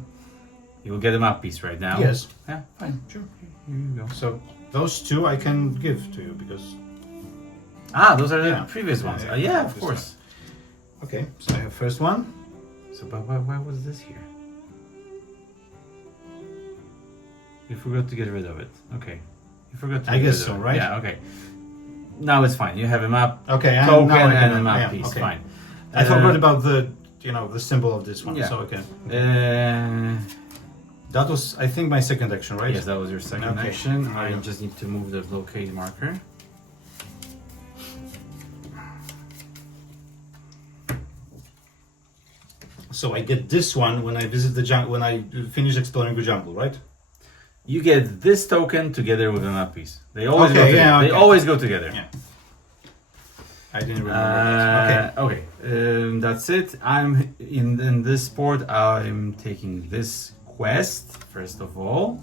You will get a map piece right now. Yes. Yeah, fine. Sure. Here you go. So those 2 I can give to you because... Those are the Yeah. previous ones. Yeah, Yeah, of previous course. Okay, so I have first one. So, but why was this here? You forgot to get rid of it. Okay. You forgot to I get guess rid of so, it. right? Yeah, okay. Now it's fine. You have a map Okay, and token now I and a can- map yeah, piece. okay. Fine. I forgot about the symbol of this one. Yeah. So okay. That was, I think, my second action, right? Yes, that was your second Okay. action. There I you go. just need to move the blockade marker. So I get this one when I visit the jungle, when I finish exploring the jungle, right? You get this token together with a map piece. They always Okay, go together. yeah, They okay. always go together. Yeah. I didn't remember that. Okay. That's it. I'm in this port. I'm taking this quest, first of all.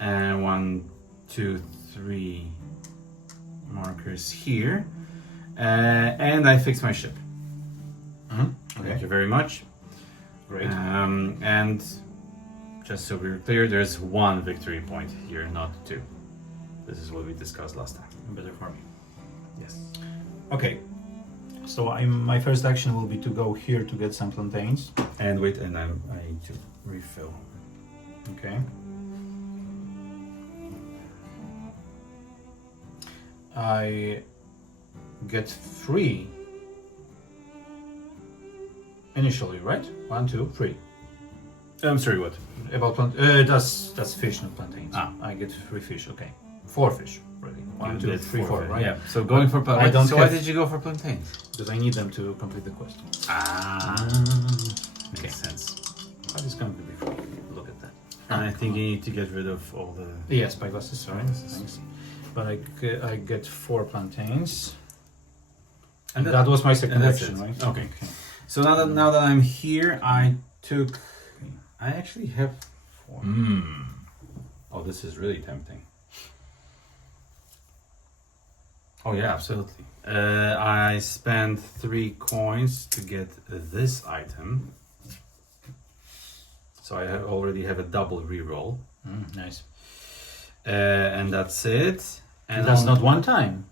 And 1, 2, 3 markers here. And I fix my ship. Okay. Thank you very much. Great. And just so we're clear, there's 1 victory point here, not 2. This is what we discussed last time. Better for me. Yes. Okay. So my first action will be to go here to get some plantains. And wait, and I need to refill. Okay. I get 3 initially, right? 1, 2, 3. I'm sorry, what? About that's fish, not plantains. Ah. I get 3 fish. Okay, 4 fish. Really? 1, 2, 3, 4. Right? Yeah. So going for I don't so why have- did you go for plantains? Because I need them to complete the quest. Ah, Okay. makes sense. How is going to be free? Look at that. And I think you need to get rid of all the. Yes, spyglasses. Sorry. Thanks. But I get 4 plantains. And that was my second and that's action, it. right? Okay. So now that I'm here, I actually have 4. Oh, this is really tempting. Oh yeah, absolutely. I spent 3 coins to get this item. So I already have a double reroll. Nice. And that's it. And that's not one time.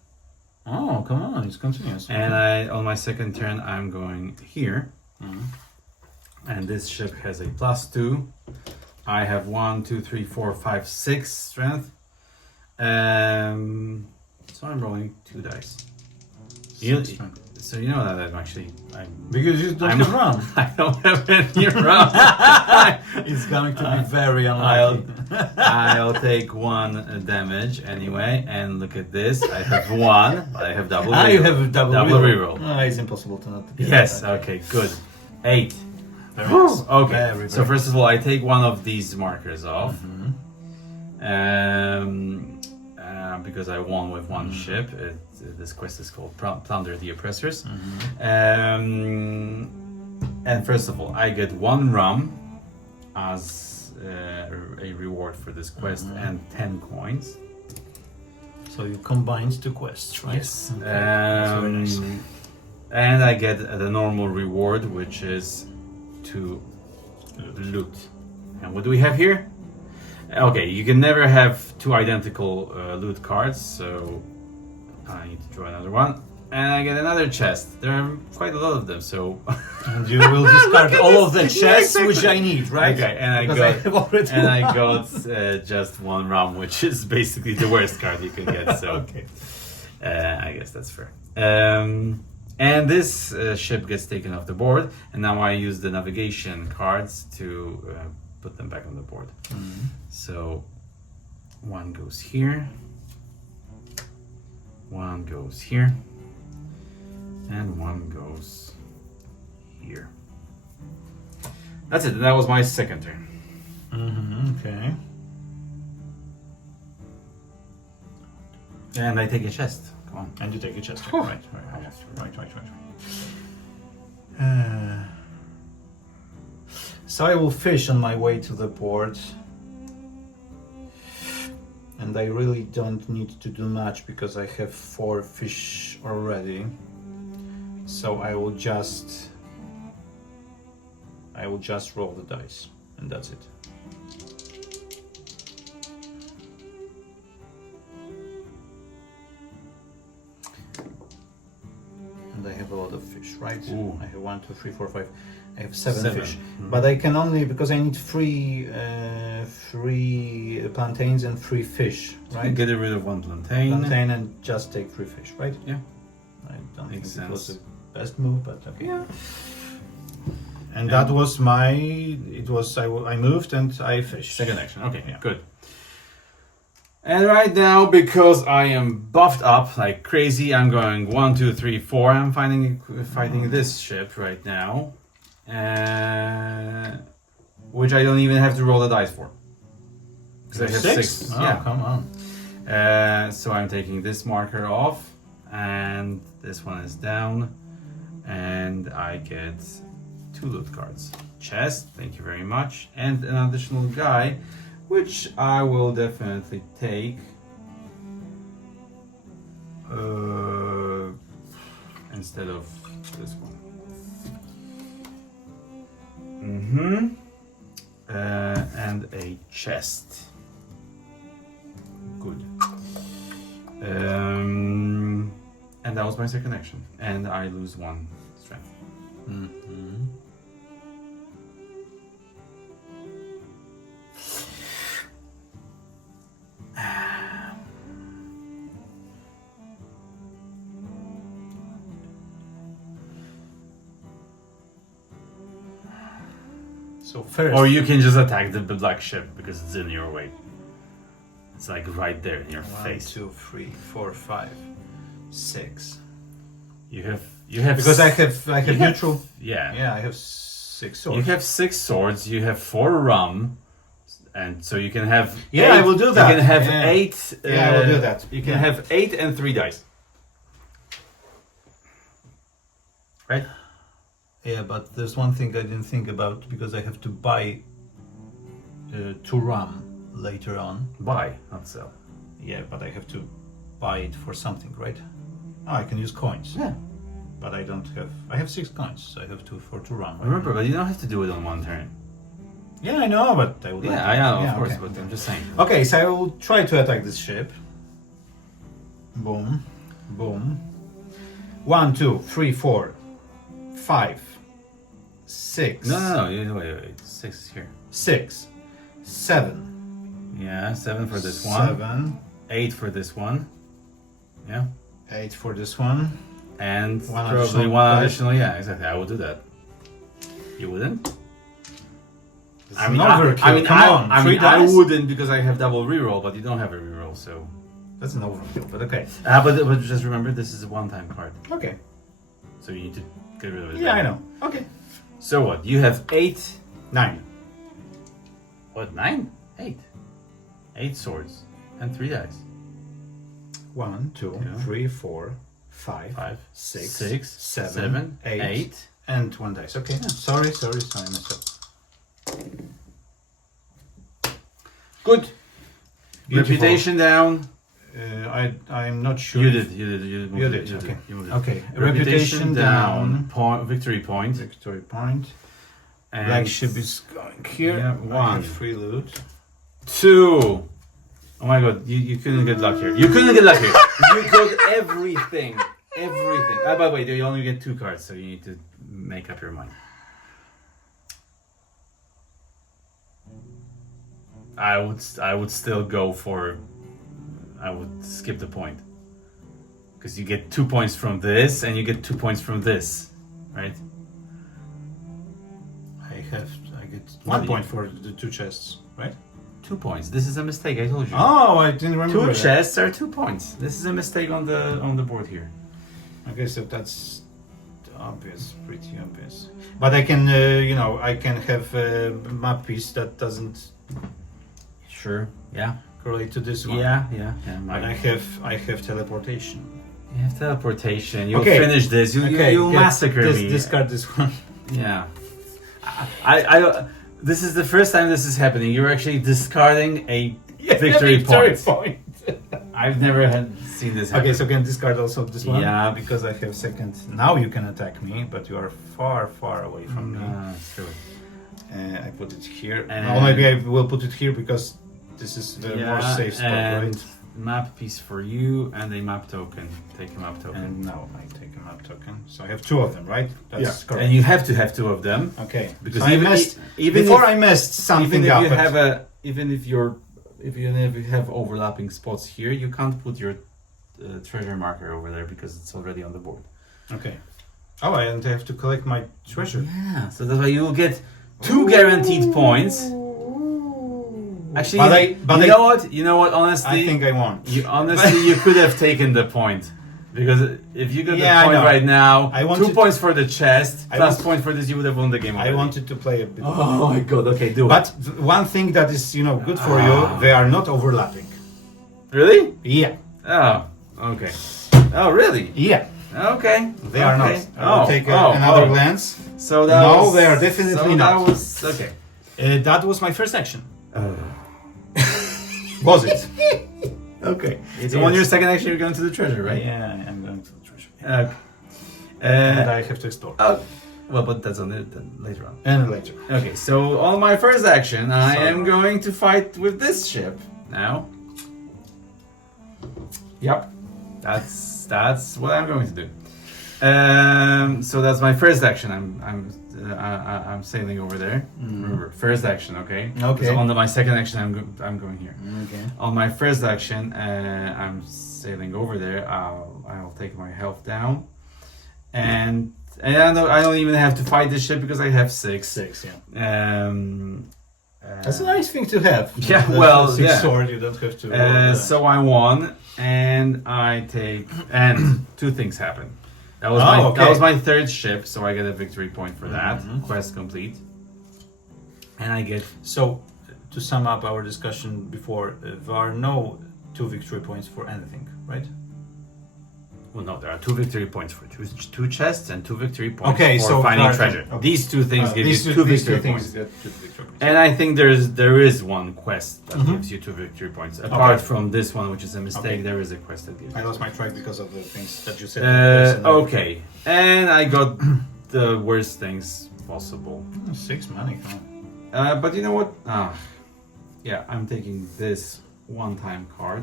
Oh, come on, it's continuous. And on my second turn, I'm going here. And this ship has a +2. I have 1, 2, 3, 4, 5, 6 strength. So I'm rolling 2 dice. So you know that I'm actually Because you don't I'm- have rum. I don't have any rum. It's going to be very unlucky. I'll take 1 damage anyway, and look at this. I have 1, but I have double. You reroll. have a double reroll. It's impossible to not get Yes. that. Okay. Good. 8. Very nice. Okay. Very, So very first of all, I take 1 of these markers off. Because I won with 1 ship. This quest is called Plunder the Oppressors. And first of all, I get 1 rum as a reward for this quest and 10 coins. So you combined 2 quests, right? Yes. Okay. That's very nice. And I get the normal reward, which is to loot. And what do we have here? Okay, you can never have 2 identical loot cards, so I need to draw another one. And I get another chest. There are quite a lot of them, so. And you will discard all of the Yeah, chests exactly. which I need, right? Okay, and I Because got have already and I got just 1 rum, which is basically the worst card you can get. So Okay. I guess that's fair. And this ship gets taken off the board, and now I use the navigation cards to put them back on the board. So 1 goes here, 1 goes here, and 1 goes here. That's it. That was my second turn. Okay. And I take a chest. Come on. And you take a chest. Whew. Right. So I will fish on my way to the port. And I really don't need to do much because I have 4 fish already. So I will just roll the dice, and that's it. And I have a lot of fish, right? Ooh. I have 1, 2, 3, 4, 5. I have 7 7. fish, but I can only because I need 3 plantains and 3 fish, right? Get rid of 1 plantain. Plantain and just take 3 fish, right? Yeah. I don't Makes think it was the sense. best move, but okay. Yeah. And that was my. It was I moved and I fished. Second action. Okay, Yeah. good. And right now, because I am buffed up like crazy, I'm going 1, 2, 3, 4. I'm fighting this ship right now, which I don't even have to roll the dice for. Because I have 6. Oh, Yeah. come on. So I'm taking this marker off, and this one is down, and I get 2 2 loot cards. Chest, thank you very much. And an additional guy, which I will definitely take. Instead of this one. And a chest. Good. And that was my second action. And I lose 1 strength. So first, Or you can just attack the black ship because it's in your way. It's like right there in your 1, face. 2, 3, 4, 5, 6. You have Because I s- have you have- neutral. Yeah. Yeah, I have 6 swords. You have 6 swords. You have 4 rum, and so you can have. Yeah, I will do that. You can have Yeah. 8. Yeah, I will do that. You can Yeah. have 8 and 3 dice. Right. Yeah, but there's one thing I didn't think about because I have to buy 2 rum later on. Buy, not sell. Yeah, but I have to buy it for something, right? Oh, I can use coins. Yeah. But I don't have. I have 6 coins, so I have 2 for 2 rum. Right? Remember, but you don't have to do it on 1 turn. Yeah, I know, but I would. like Yeah, to. I know, Yeah, of course, okay. but I'm just saying. Okay, so I will try to attack this ship. Boom, boom. 1, 2, 3, 4, 5, 6. No. Wait. 6 is here. 6, 7. Yeah, 7 for this one. 7, 8 for this one. Yeah. 8 for this one. And One probably additional 1 dice. additional. Yeah, exactly. I would do that. You wouldn't? It's an overkill. I mean, Come on, I 3 mean, I dice? wouldn't because I have double reroll, but you don't have a reroll, so. That's an overkill, but okay. But just remember, this is a one-time card, Okay. so you need to get rid of it. Yeah, I know. Okay. So what? You have 8. 9. What? 9? 8. 8 swords and 3 dice. 1, 2, Yeah. 3, 4, 5, 5, 6, 6, 7, 7, 8, 8. and 1 dice. Okay. Sorry, messed up. Good. Beautiful. Reputation down. I'm not sure. You if- did. You moved You it, did, you okay. You moved it. Okay. Reputation down. Victory point. Victory point. And Black ship is going here. Yeah, I 1. have free loot. 2. Oh my god, you couldn't get luckier. You couldn't get luckier. You got everything. Everything. By the way, you only get 2 cards, so you need to make up your mind. I would still go for. I would skip the point. Because you get 2 points from this, and you get 2 points from this, right? I get What 1 do point you- for the 2 chests, right? 2 points. This is a mistake. I told you. Oh, I didn't remember. 2 that. chests are 2 points. This is a mistake on the board here. Okay, so that's obvious, pretty obvious. But I can, I can have a map piece that doesn't Sure. Yeah. correlate to this one. Yeah. And I have teleportation. You have teleportation. You'll Okay. finish this. You'll get massacre this, me. Discard this one. Yeah. I this is the first time this is happening. You're actually discarding a victory point. I've never had seen this happen. Okay, so can discard also this one. Yeah. Because I have second. Now you can attack me, but you are far, far away from me. It's true. I put it here. And- Or maybe I will put it here because this is the more safe spot, and right? map piece for you and a map token. Take a map token. And now I take a map token. So I have 2 of them, right? That's correct. And you have to have 2 of them. Okay. Because So I even messed, even before if- I messed something even if up. you but- have if you have overlapping spots here, you can't put your treasure marker over there because it's already on the board. Okay. Oh, and I have to collect my treasure. Yeah, so that's why you will get 2 guaranteed points. Actually, you know what? Honestly, I think I won. you could have taken the point. Because if you got Yeah, I the point know. right now, I 2 wanted- points for the chest, I plus want- point for this, you would have won the game I already. wanted to play a bit. Oh my god, okay, do But it. one thing that is, good for you, they are not overlapping. Really? Yeah. Oh, okay. Oh, really? Yeah. Okay. They are okay. not. I will take another glance. So that No, was, they are definitely not. That was okay. That was my first action. Was it? Okay. It So on is. your second action, you're going to the treasure, right? Yeah, I'm going to the treasure. Okay. And I have to explore. Oh, well, but that's on it then later on. And later. Okay, so on my first action, I Sorry. am going to fight with this ship now. Yep. That's what I'm going to do. So that's my first action. I'm sailing over there. Remember, first action, okay? Okay. So on my second action, I'm going here. Okay. On my first action, I'm sailing over there. I'll take my health down, and I don't even have to fight this ship because I have 6. 6, yeah. That's That's a nice thing to have. Yeah, The well, 6 yeah. sword, you don't have to. So I won, and I take, and 2 things happen. That was okay. that was my third ship, so I get a victory point for that. Mhm. Quest complete, and I get So, to sum up our discussion before, there are no 2 victory points for anything, right? well, no, there are 2 victory points for 2 chests and 2 victory points Okay, for so finding card- treasure. okay. These 2 things give these you two- 2 these victory two things points. get 2 victory points. And I think there is one quest that Mhm. gives you 2 victory points. Apart Okay. from this one, which is a mistake, Okay. there is a quest that gives. I lost my track because of the things that you said. There's another- Okay, and I got the worst things possible. 6 money, come on. But you know what? Yeah, I'm taking this one-time card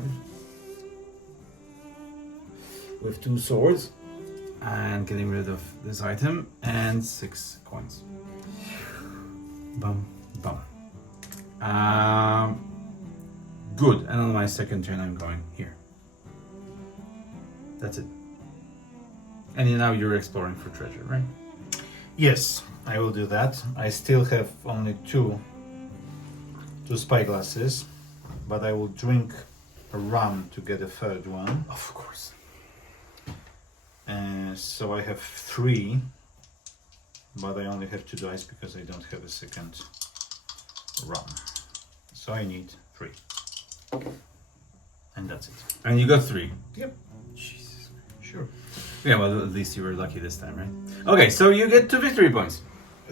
with 2 swords and getting rid of this item and 6 coins. Bum, bum. Good. And on my second turn, I'm going here. That's it. And now you're exploring for treasure, right? Yes, I will do that. I still have only 2 spyglasses, but I will drink a rum to get a third one. Of course. So I have 3, but I only have 2 dice because I don't have a second rum. So I need 3. And that's it. And you got 3. Yep. Jesus. Sure. Yeah, well, at least you were lucky this time, right? Okay, so you get 2 victory points,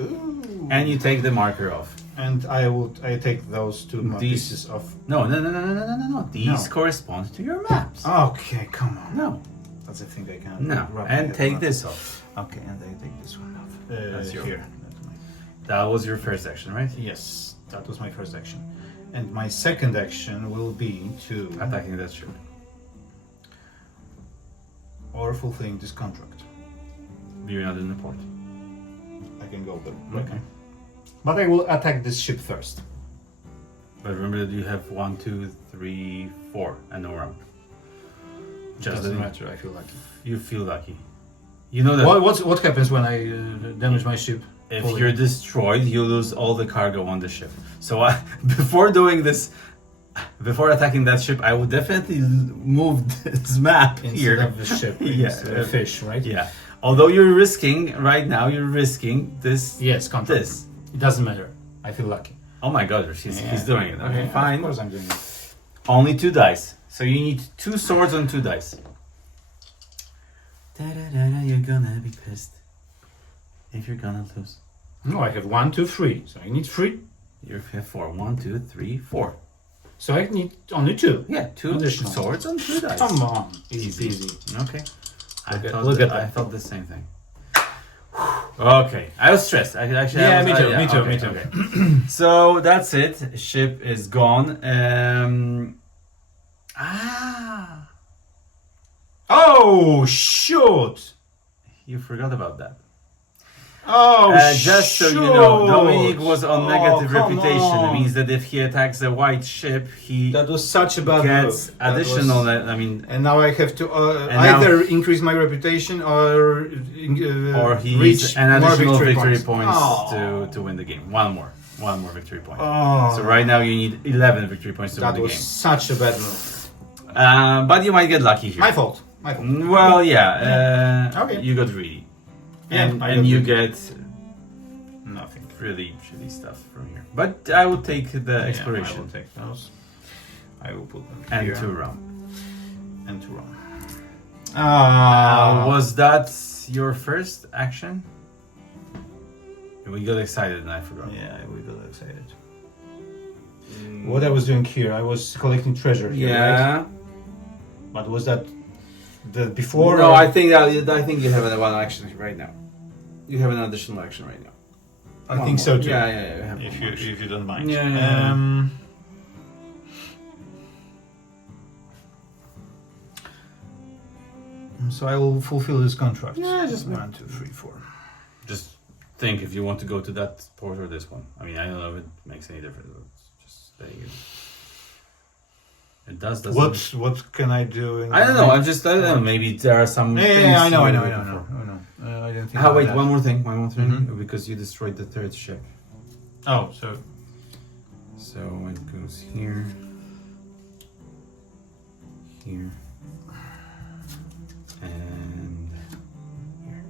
Ooh. and you take the marker off. And I take those 2 These- pieces of. No. These No. correspond to your maps. Okay, come on. No, That's a thing I can't. no, wrap my and head take around. this off. Okay, and I take this one off. That's your- here. That was your first action, right? Yes, that was my first action. And my second action will be to Attacking that ship. or fulfilling this contract. You're not in the port. I can go there. Okay. But I will attack this ship first. But remember that you have 1, 2, 3, 4, and no rum. Just Doesn't that matter. I feel lucky. you feel lucky. You know that What happens when I damage my ship? if fully? you're destroyed, you lose all the cargo on the ship. So before doing this, before attacking that ship, I would definitely move this map Instead here. of the ship, Yeah. instead of fish, right? Yeah. Although you're risking right now, you're risking this. Yes, contract. This. It doesn't matter. I feel lucky. Oh my God, he's doing it. Okay, Of fine. course, I'm doing it. Only 2 dice. So you need 2 swords on 2 dice. Da-da-da-da, you're gonna be pissed if you're gonna lose. No, I have 1, 2, 3. So I need 3. You have 4. 1, 2, 3, 4. So I need only 2. Yeah, 2 Additional. swords on 2 dice. Come on, Easy. easy. Okay. Look at I that. thought the same thing. Okay, I was stressed. Actually, Yeah, I was, me too, yeah, me too, okay, me too. okay. So that's it. Ship is gone. Oh shoot! You forgot about that. Oh, Just so you know, shoot! Dominic was on negative come reputation. It on. means that if he attacks a white ship, he That was such a bad gets move. That additional. was- I mean, And now I have to And now- either increase my reputation or or he reach needs an more additional victory points. points Oh. to win the game. One more victory point. Oh, So right now you need 11 victory points to that win the was game. such a bad move. But you might get lucky here. My fault. My fault. Well, yeah. Okay. You got greedy, Yeah, and I and got you greedy. get Nothing. really shitty stuff from here. But I would take the Yeah, I exploration will take those. I will put them and here 2 rum. and 2 rum. Was that your first action? We got excited and I forgot. Yeah, we got excited. What I was doing here, I was collecting treasure here, right? Yeah. But was that the before? No, or- I think you have one action right now. You have an additional action right now. I One think more. so too. Yeah. You have If one you more action. if you don't mind. Yeah. So I will fulfill this contract. Yeah, just 1, 2, 3, 4. Just think if you want to go to that port or this one. I mean, I don't know if it makes any difference. But it's just saying it does. Doesn't. What can I do? I don't know. I don't know. Maybe there are some. things Yeah, I know. you're looking for. I didn't think. Oh, about wait, that. one more thing. Mhm. Because you destroyed the third ship. Oh, so So it goes here, here, and here.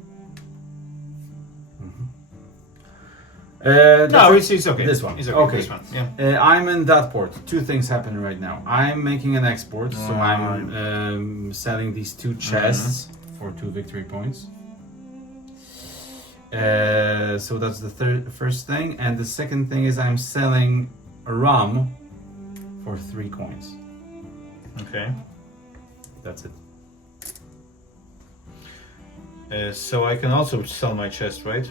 no, it's okay. This one. It's okay. Okay. This one. Yeah. I'm in that port. Two things happen right now. I'm making an export, so I'm selling these two chests for 2 victory points. So that's the first thing, and the second thing is I'm selling a rum for 3 coins. Okay. That's it. So I can also sell my chest, right?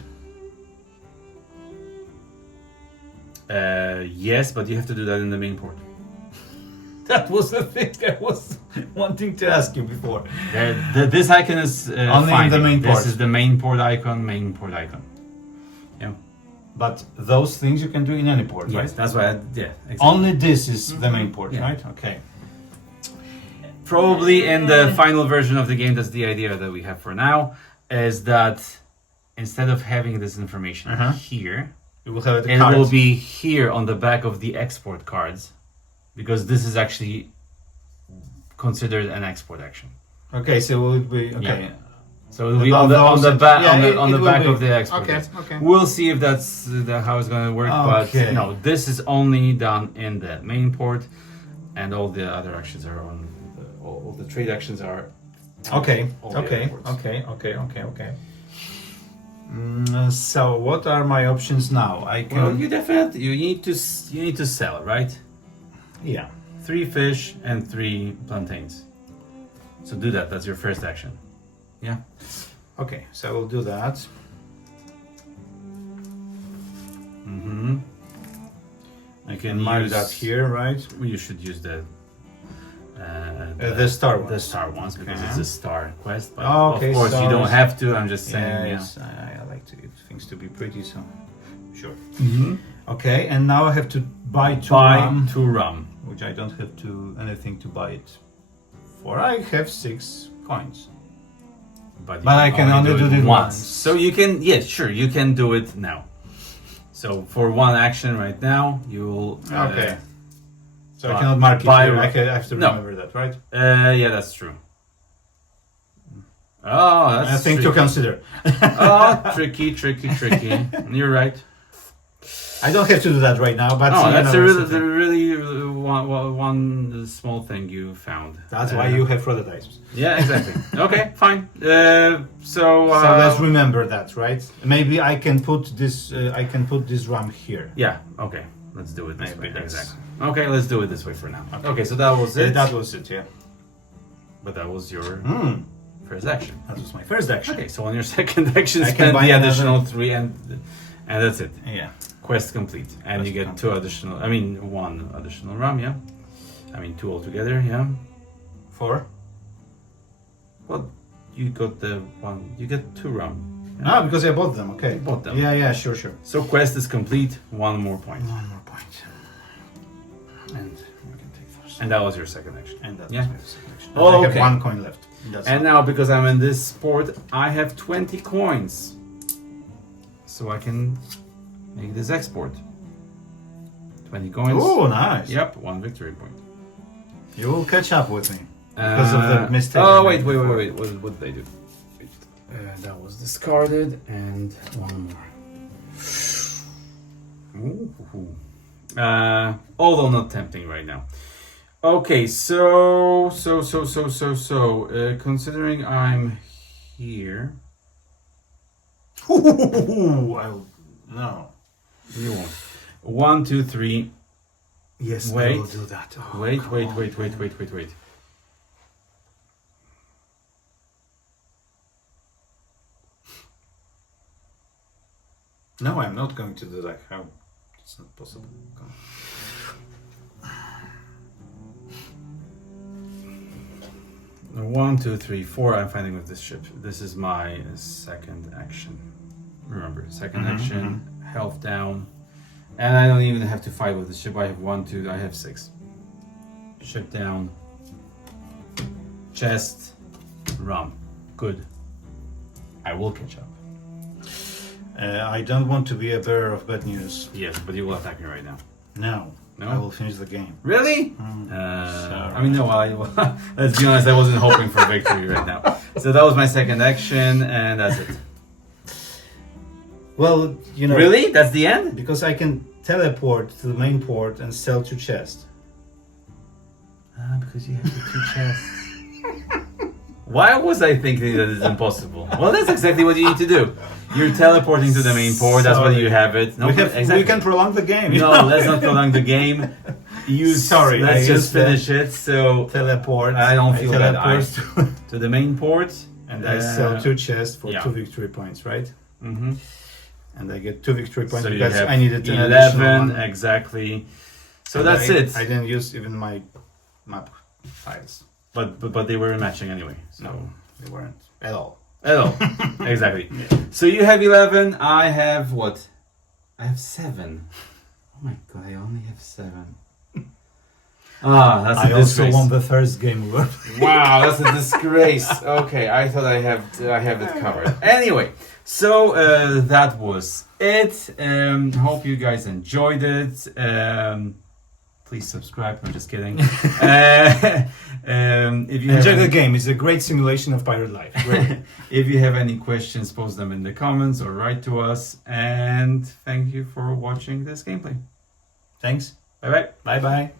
Yes, but you have to do that in the main port. That was the thing I was wanting to ask you before. This icon is Only in the main This port. is the main port icon. Yeah. But those things you can do in any port, Yes, right? that's why. Exactly. Only this is the main port, Yeah. right? Okay. Probably in the final version of the game, that's the idea that we have for now, is that instead of having this information here, You will have it will be here on the back of the export cards, because this is actually considered an export action. Okay, so will it be okay? Yeah. So it will be on the back on the will back be- of the export Okay, cards. okay. We'll see if that's how it's going to work, Okay. but no, this is only done in the main port, and all the other actions are on. All the trade actions are. Okay, all the okay, other ports. okay. So what are my options now? I can. Well, you need to sell, right? Yeah. 3 fish and 3 plantains. So do that. That's your first action. Yeah. Okay, so I will do that. Mm-hmm. I can mark that here, right? You should use the star ones. The star ones because Okay. it's a star quest. But Okay, of course you don't stars. have to. I'm just saying. Yeah. Yes, I like things to be pretty, so sure. Mm-hmm. Okay, and now I have to buy 2 Buy rum, 2 rum. which I don't have anything to buy it for. I have 6 coins. But I can only do it once. So you can, yes, sure, you can do it now. So for 1 action right now, you will. Okay. So I buy- cannot mark it buy here. rum. I have to No. remember that, right? Yeah, that's true. Oh, that's I think to tricky. consider. Oh, tricky. You're right. I don't have to do that right now, but Oh, you that's know, a it's really, the thing. one small thing you found. That's why you have prototypes. Yeah, exactly. Okay, fine. So So let's remember that, right? Maybe I can put this. I can put this rum here. yeah, okay. Let's do it this Maybe way. that's- Exactly. Okay, let's do it this way for now. Okay, so that was it. That was it. Yeah. But that was your Mm, first action. that was my first action. Okay, so on your second action, I can spend buy the another- additional 3 and that's it. Yeah. Quest complete, and you Quest get 2 additional. I mean, 1 additional rum. Yeah. I mean 2 altogether. Yeah. 4. Well, you got the 1. You get 2 rum. Ah, because I bought them. Okay. You bought them. Yeah. Sure. So quest is complete. 1 more point. 1 more point. And we can take those. And that was your second action. And that Yeah. was my second action. Oh, I have okay. 1 coin left. That's And now, because I'm in this sport, I have 20 coins. So I can make this export. 20 coins. Oh, nice. Yep, 1 victory point. You will catch up with me. Because of the mistake Oh, I wait. made before. What did I do? That was discarded, and 1 more. Ooh. Although not tempting right now. Okay, so considering I'm here. I'll No. You won't. 1, 2, 3. Yes, I Wait. will do that. Oh, Wait. come Wait. on. No, I'm not going to do that. How? It's not possible. Come on. 1, 2, 3, 4. I'm fighting with this ship. This is my second action. Remember, second action, health down. And I don't even have to fight with the ship. I have 1, 2, I have 6. Ship down. Chest. Rum. Good. I will catch up. I don't want to be a bearer of bad news. Yes, but you will attack me right now. No. No? I will finish the game. Really? Sorry. I mean, no, let's be honest, I wasn't hoping for victory right now. So that was my second action, and that's it. Well, you know. Really? That's the end? Because I can teleport to the main port and sell 2 chests. Because you have the 2 chests. Why was I thinking that it's impossible? Well, that's exactly what you need to do. You're teleporting to the main port, that's why you have it. No, we can prolong the game. you No, know? let's not prolong the game. Sorry, let's I just used the finish it. So Teleport. I don't feel bad. teleport To the main port. and I sell 2 chests for yeah. 2 victory points, right? Mm-hmm. And I get 2 victory points So you because have I needed an additional 11, one. exactly. So And that's it. I didn't use even my map files. But they were matching anyway. So. No, they weren't at all. At all. Exactly. So you have 11. I have what? I have 7. Oh my god! I only have 7. That's a I also disgrace. won the first game we were playing. Wow, that's a disgrace. Okay, I thought I have it covered. Anyway, so that was it. Hope you guys enjoyed it. Please subscribe. I'm just kidding. If you Enjoy have the game. It's a great simulation of pirate life. if you have any questions, post them in the comments or write to us. And thank you for watching this gameplay. Thanks. Bye bye. Bye bye.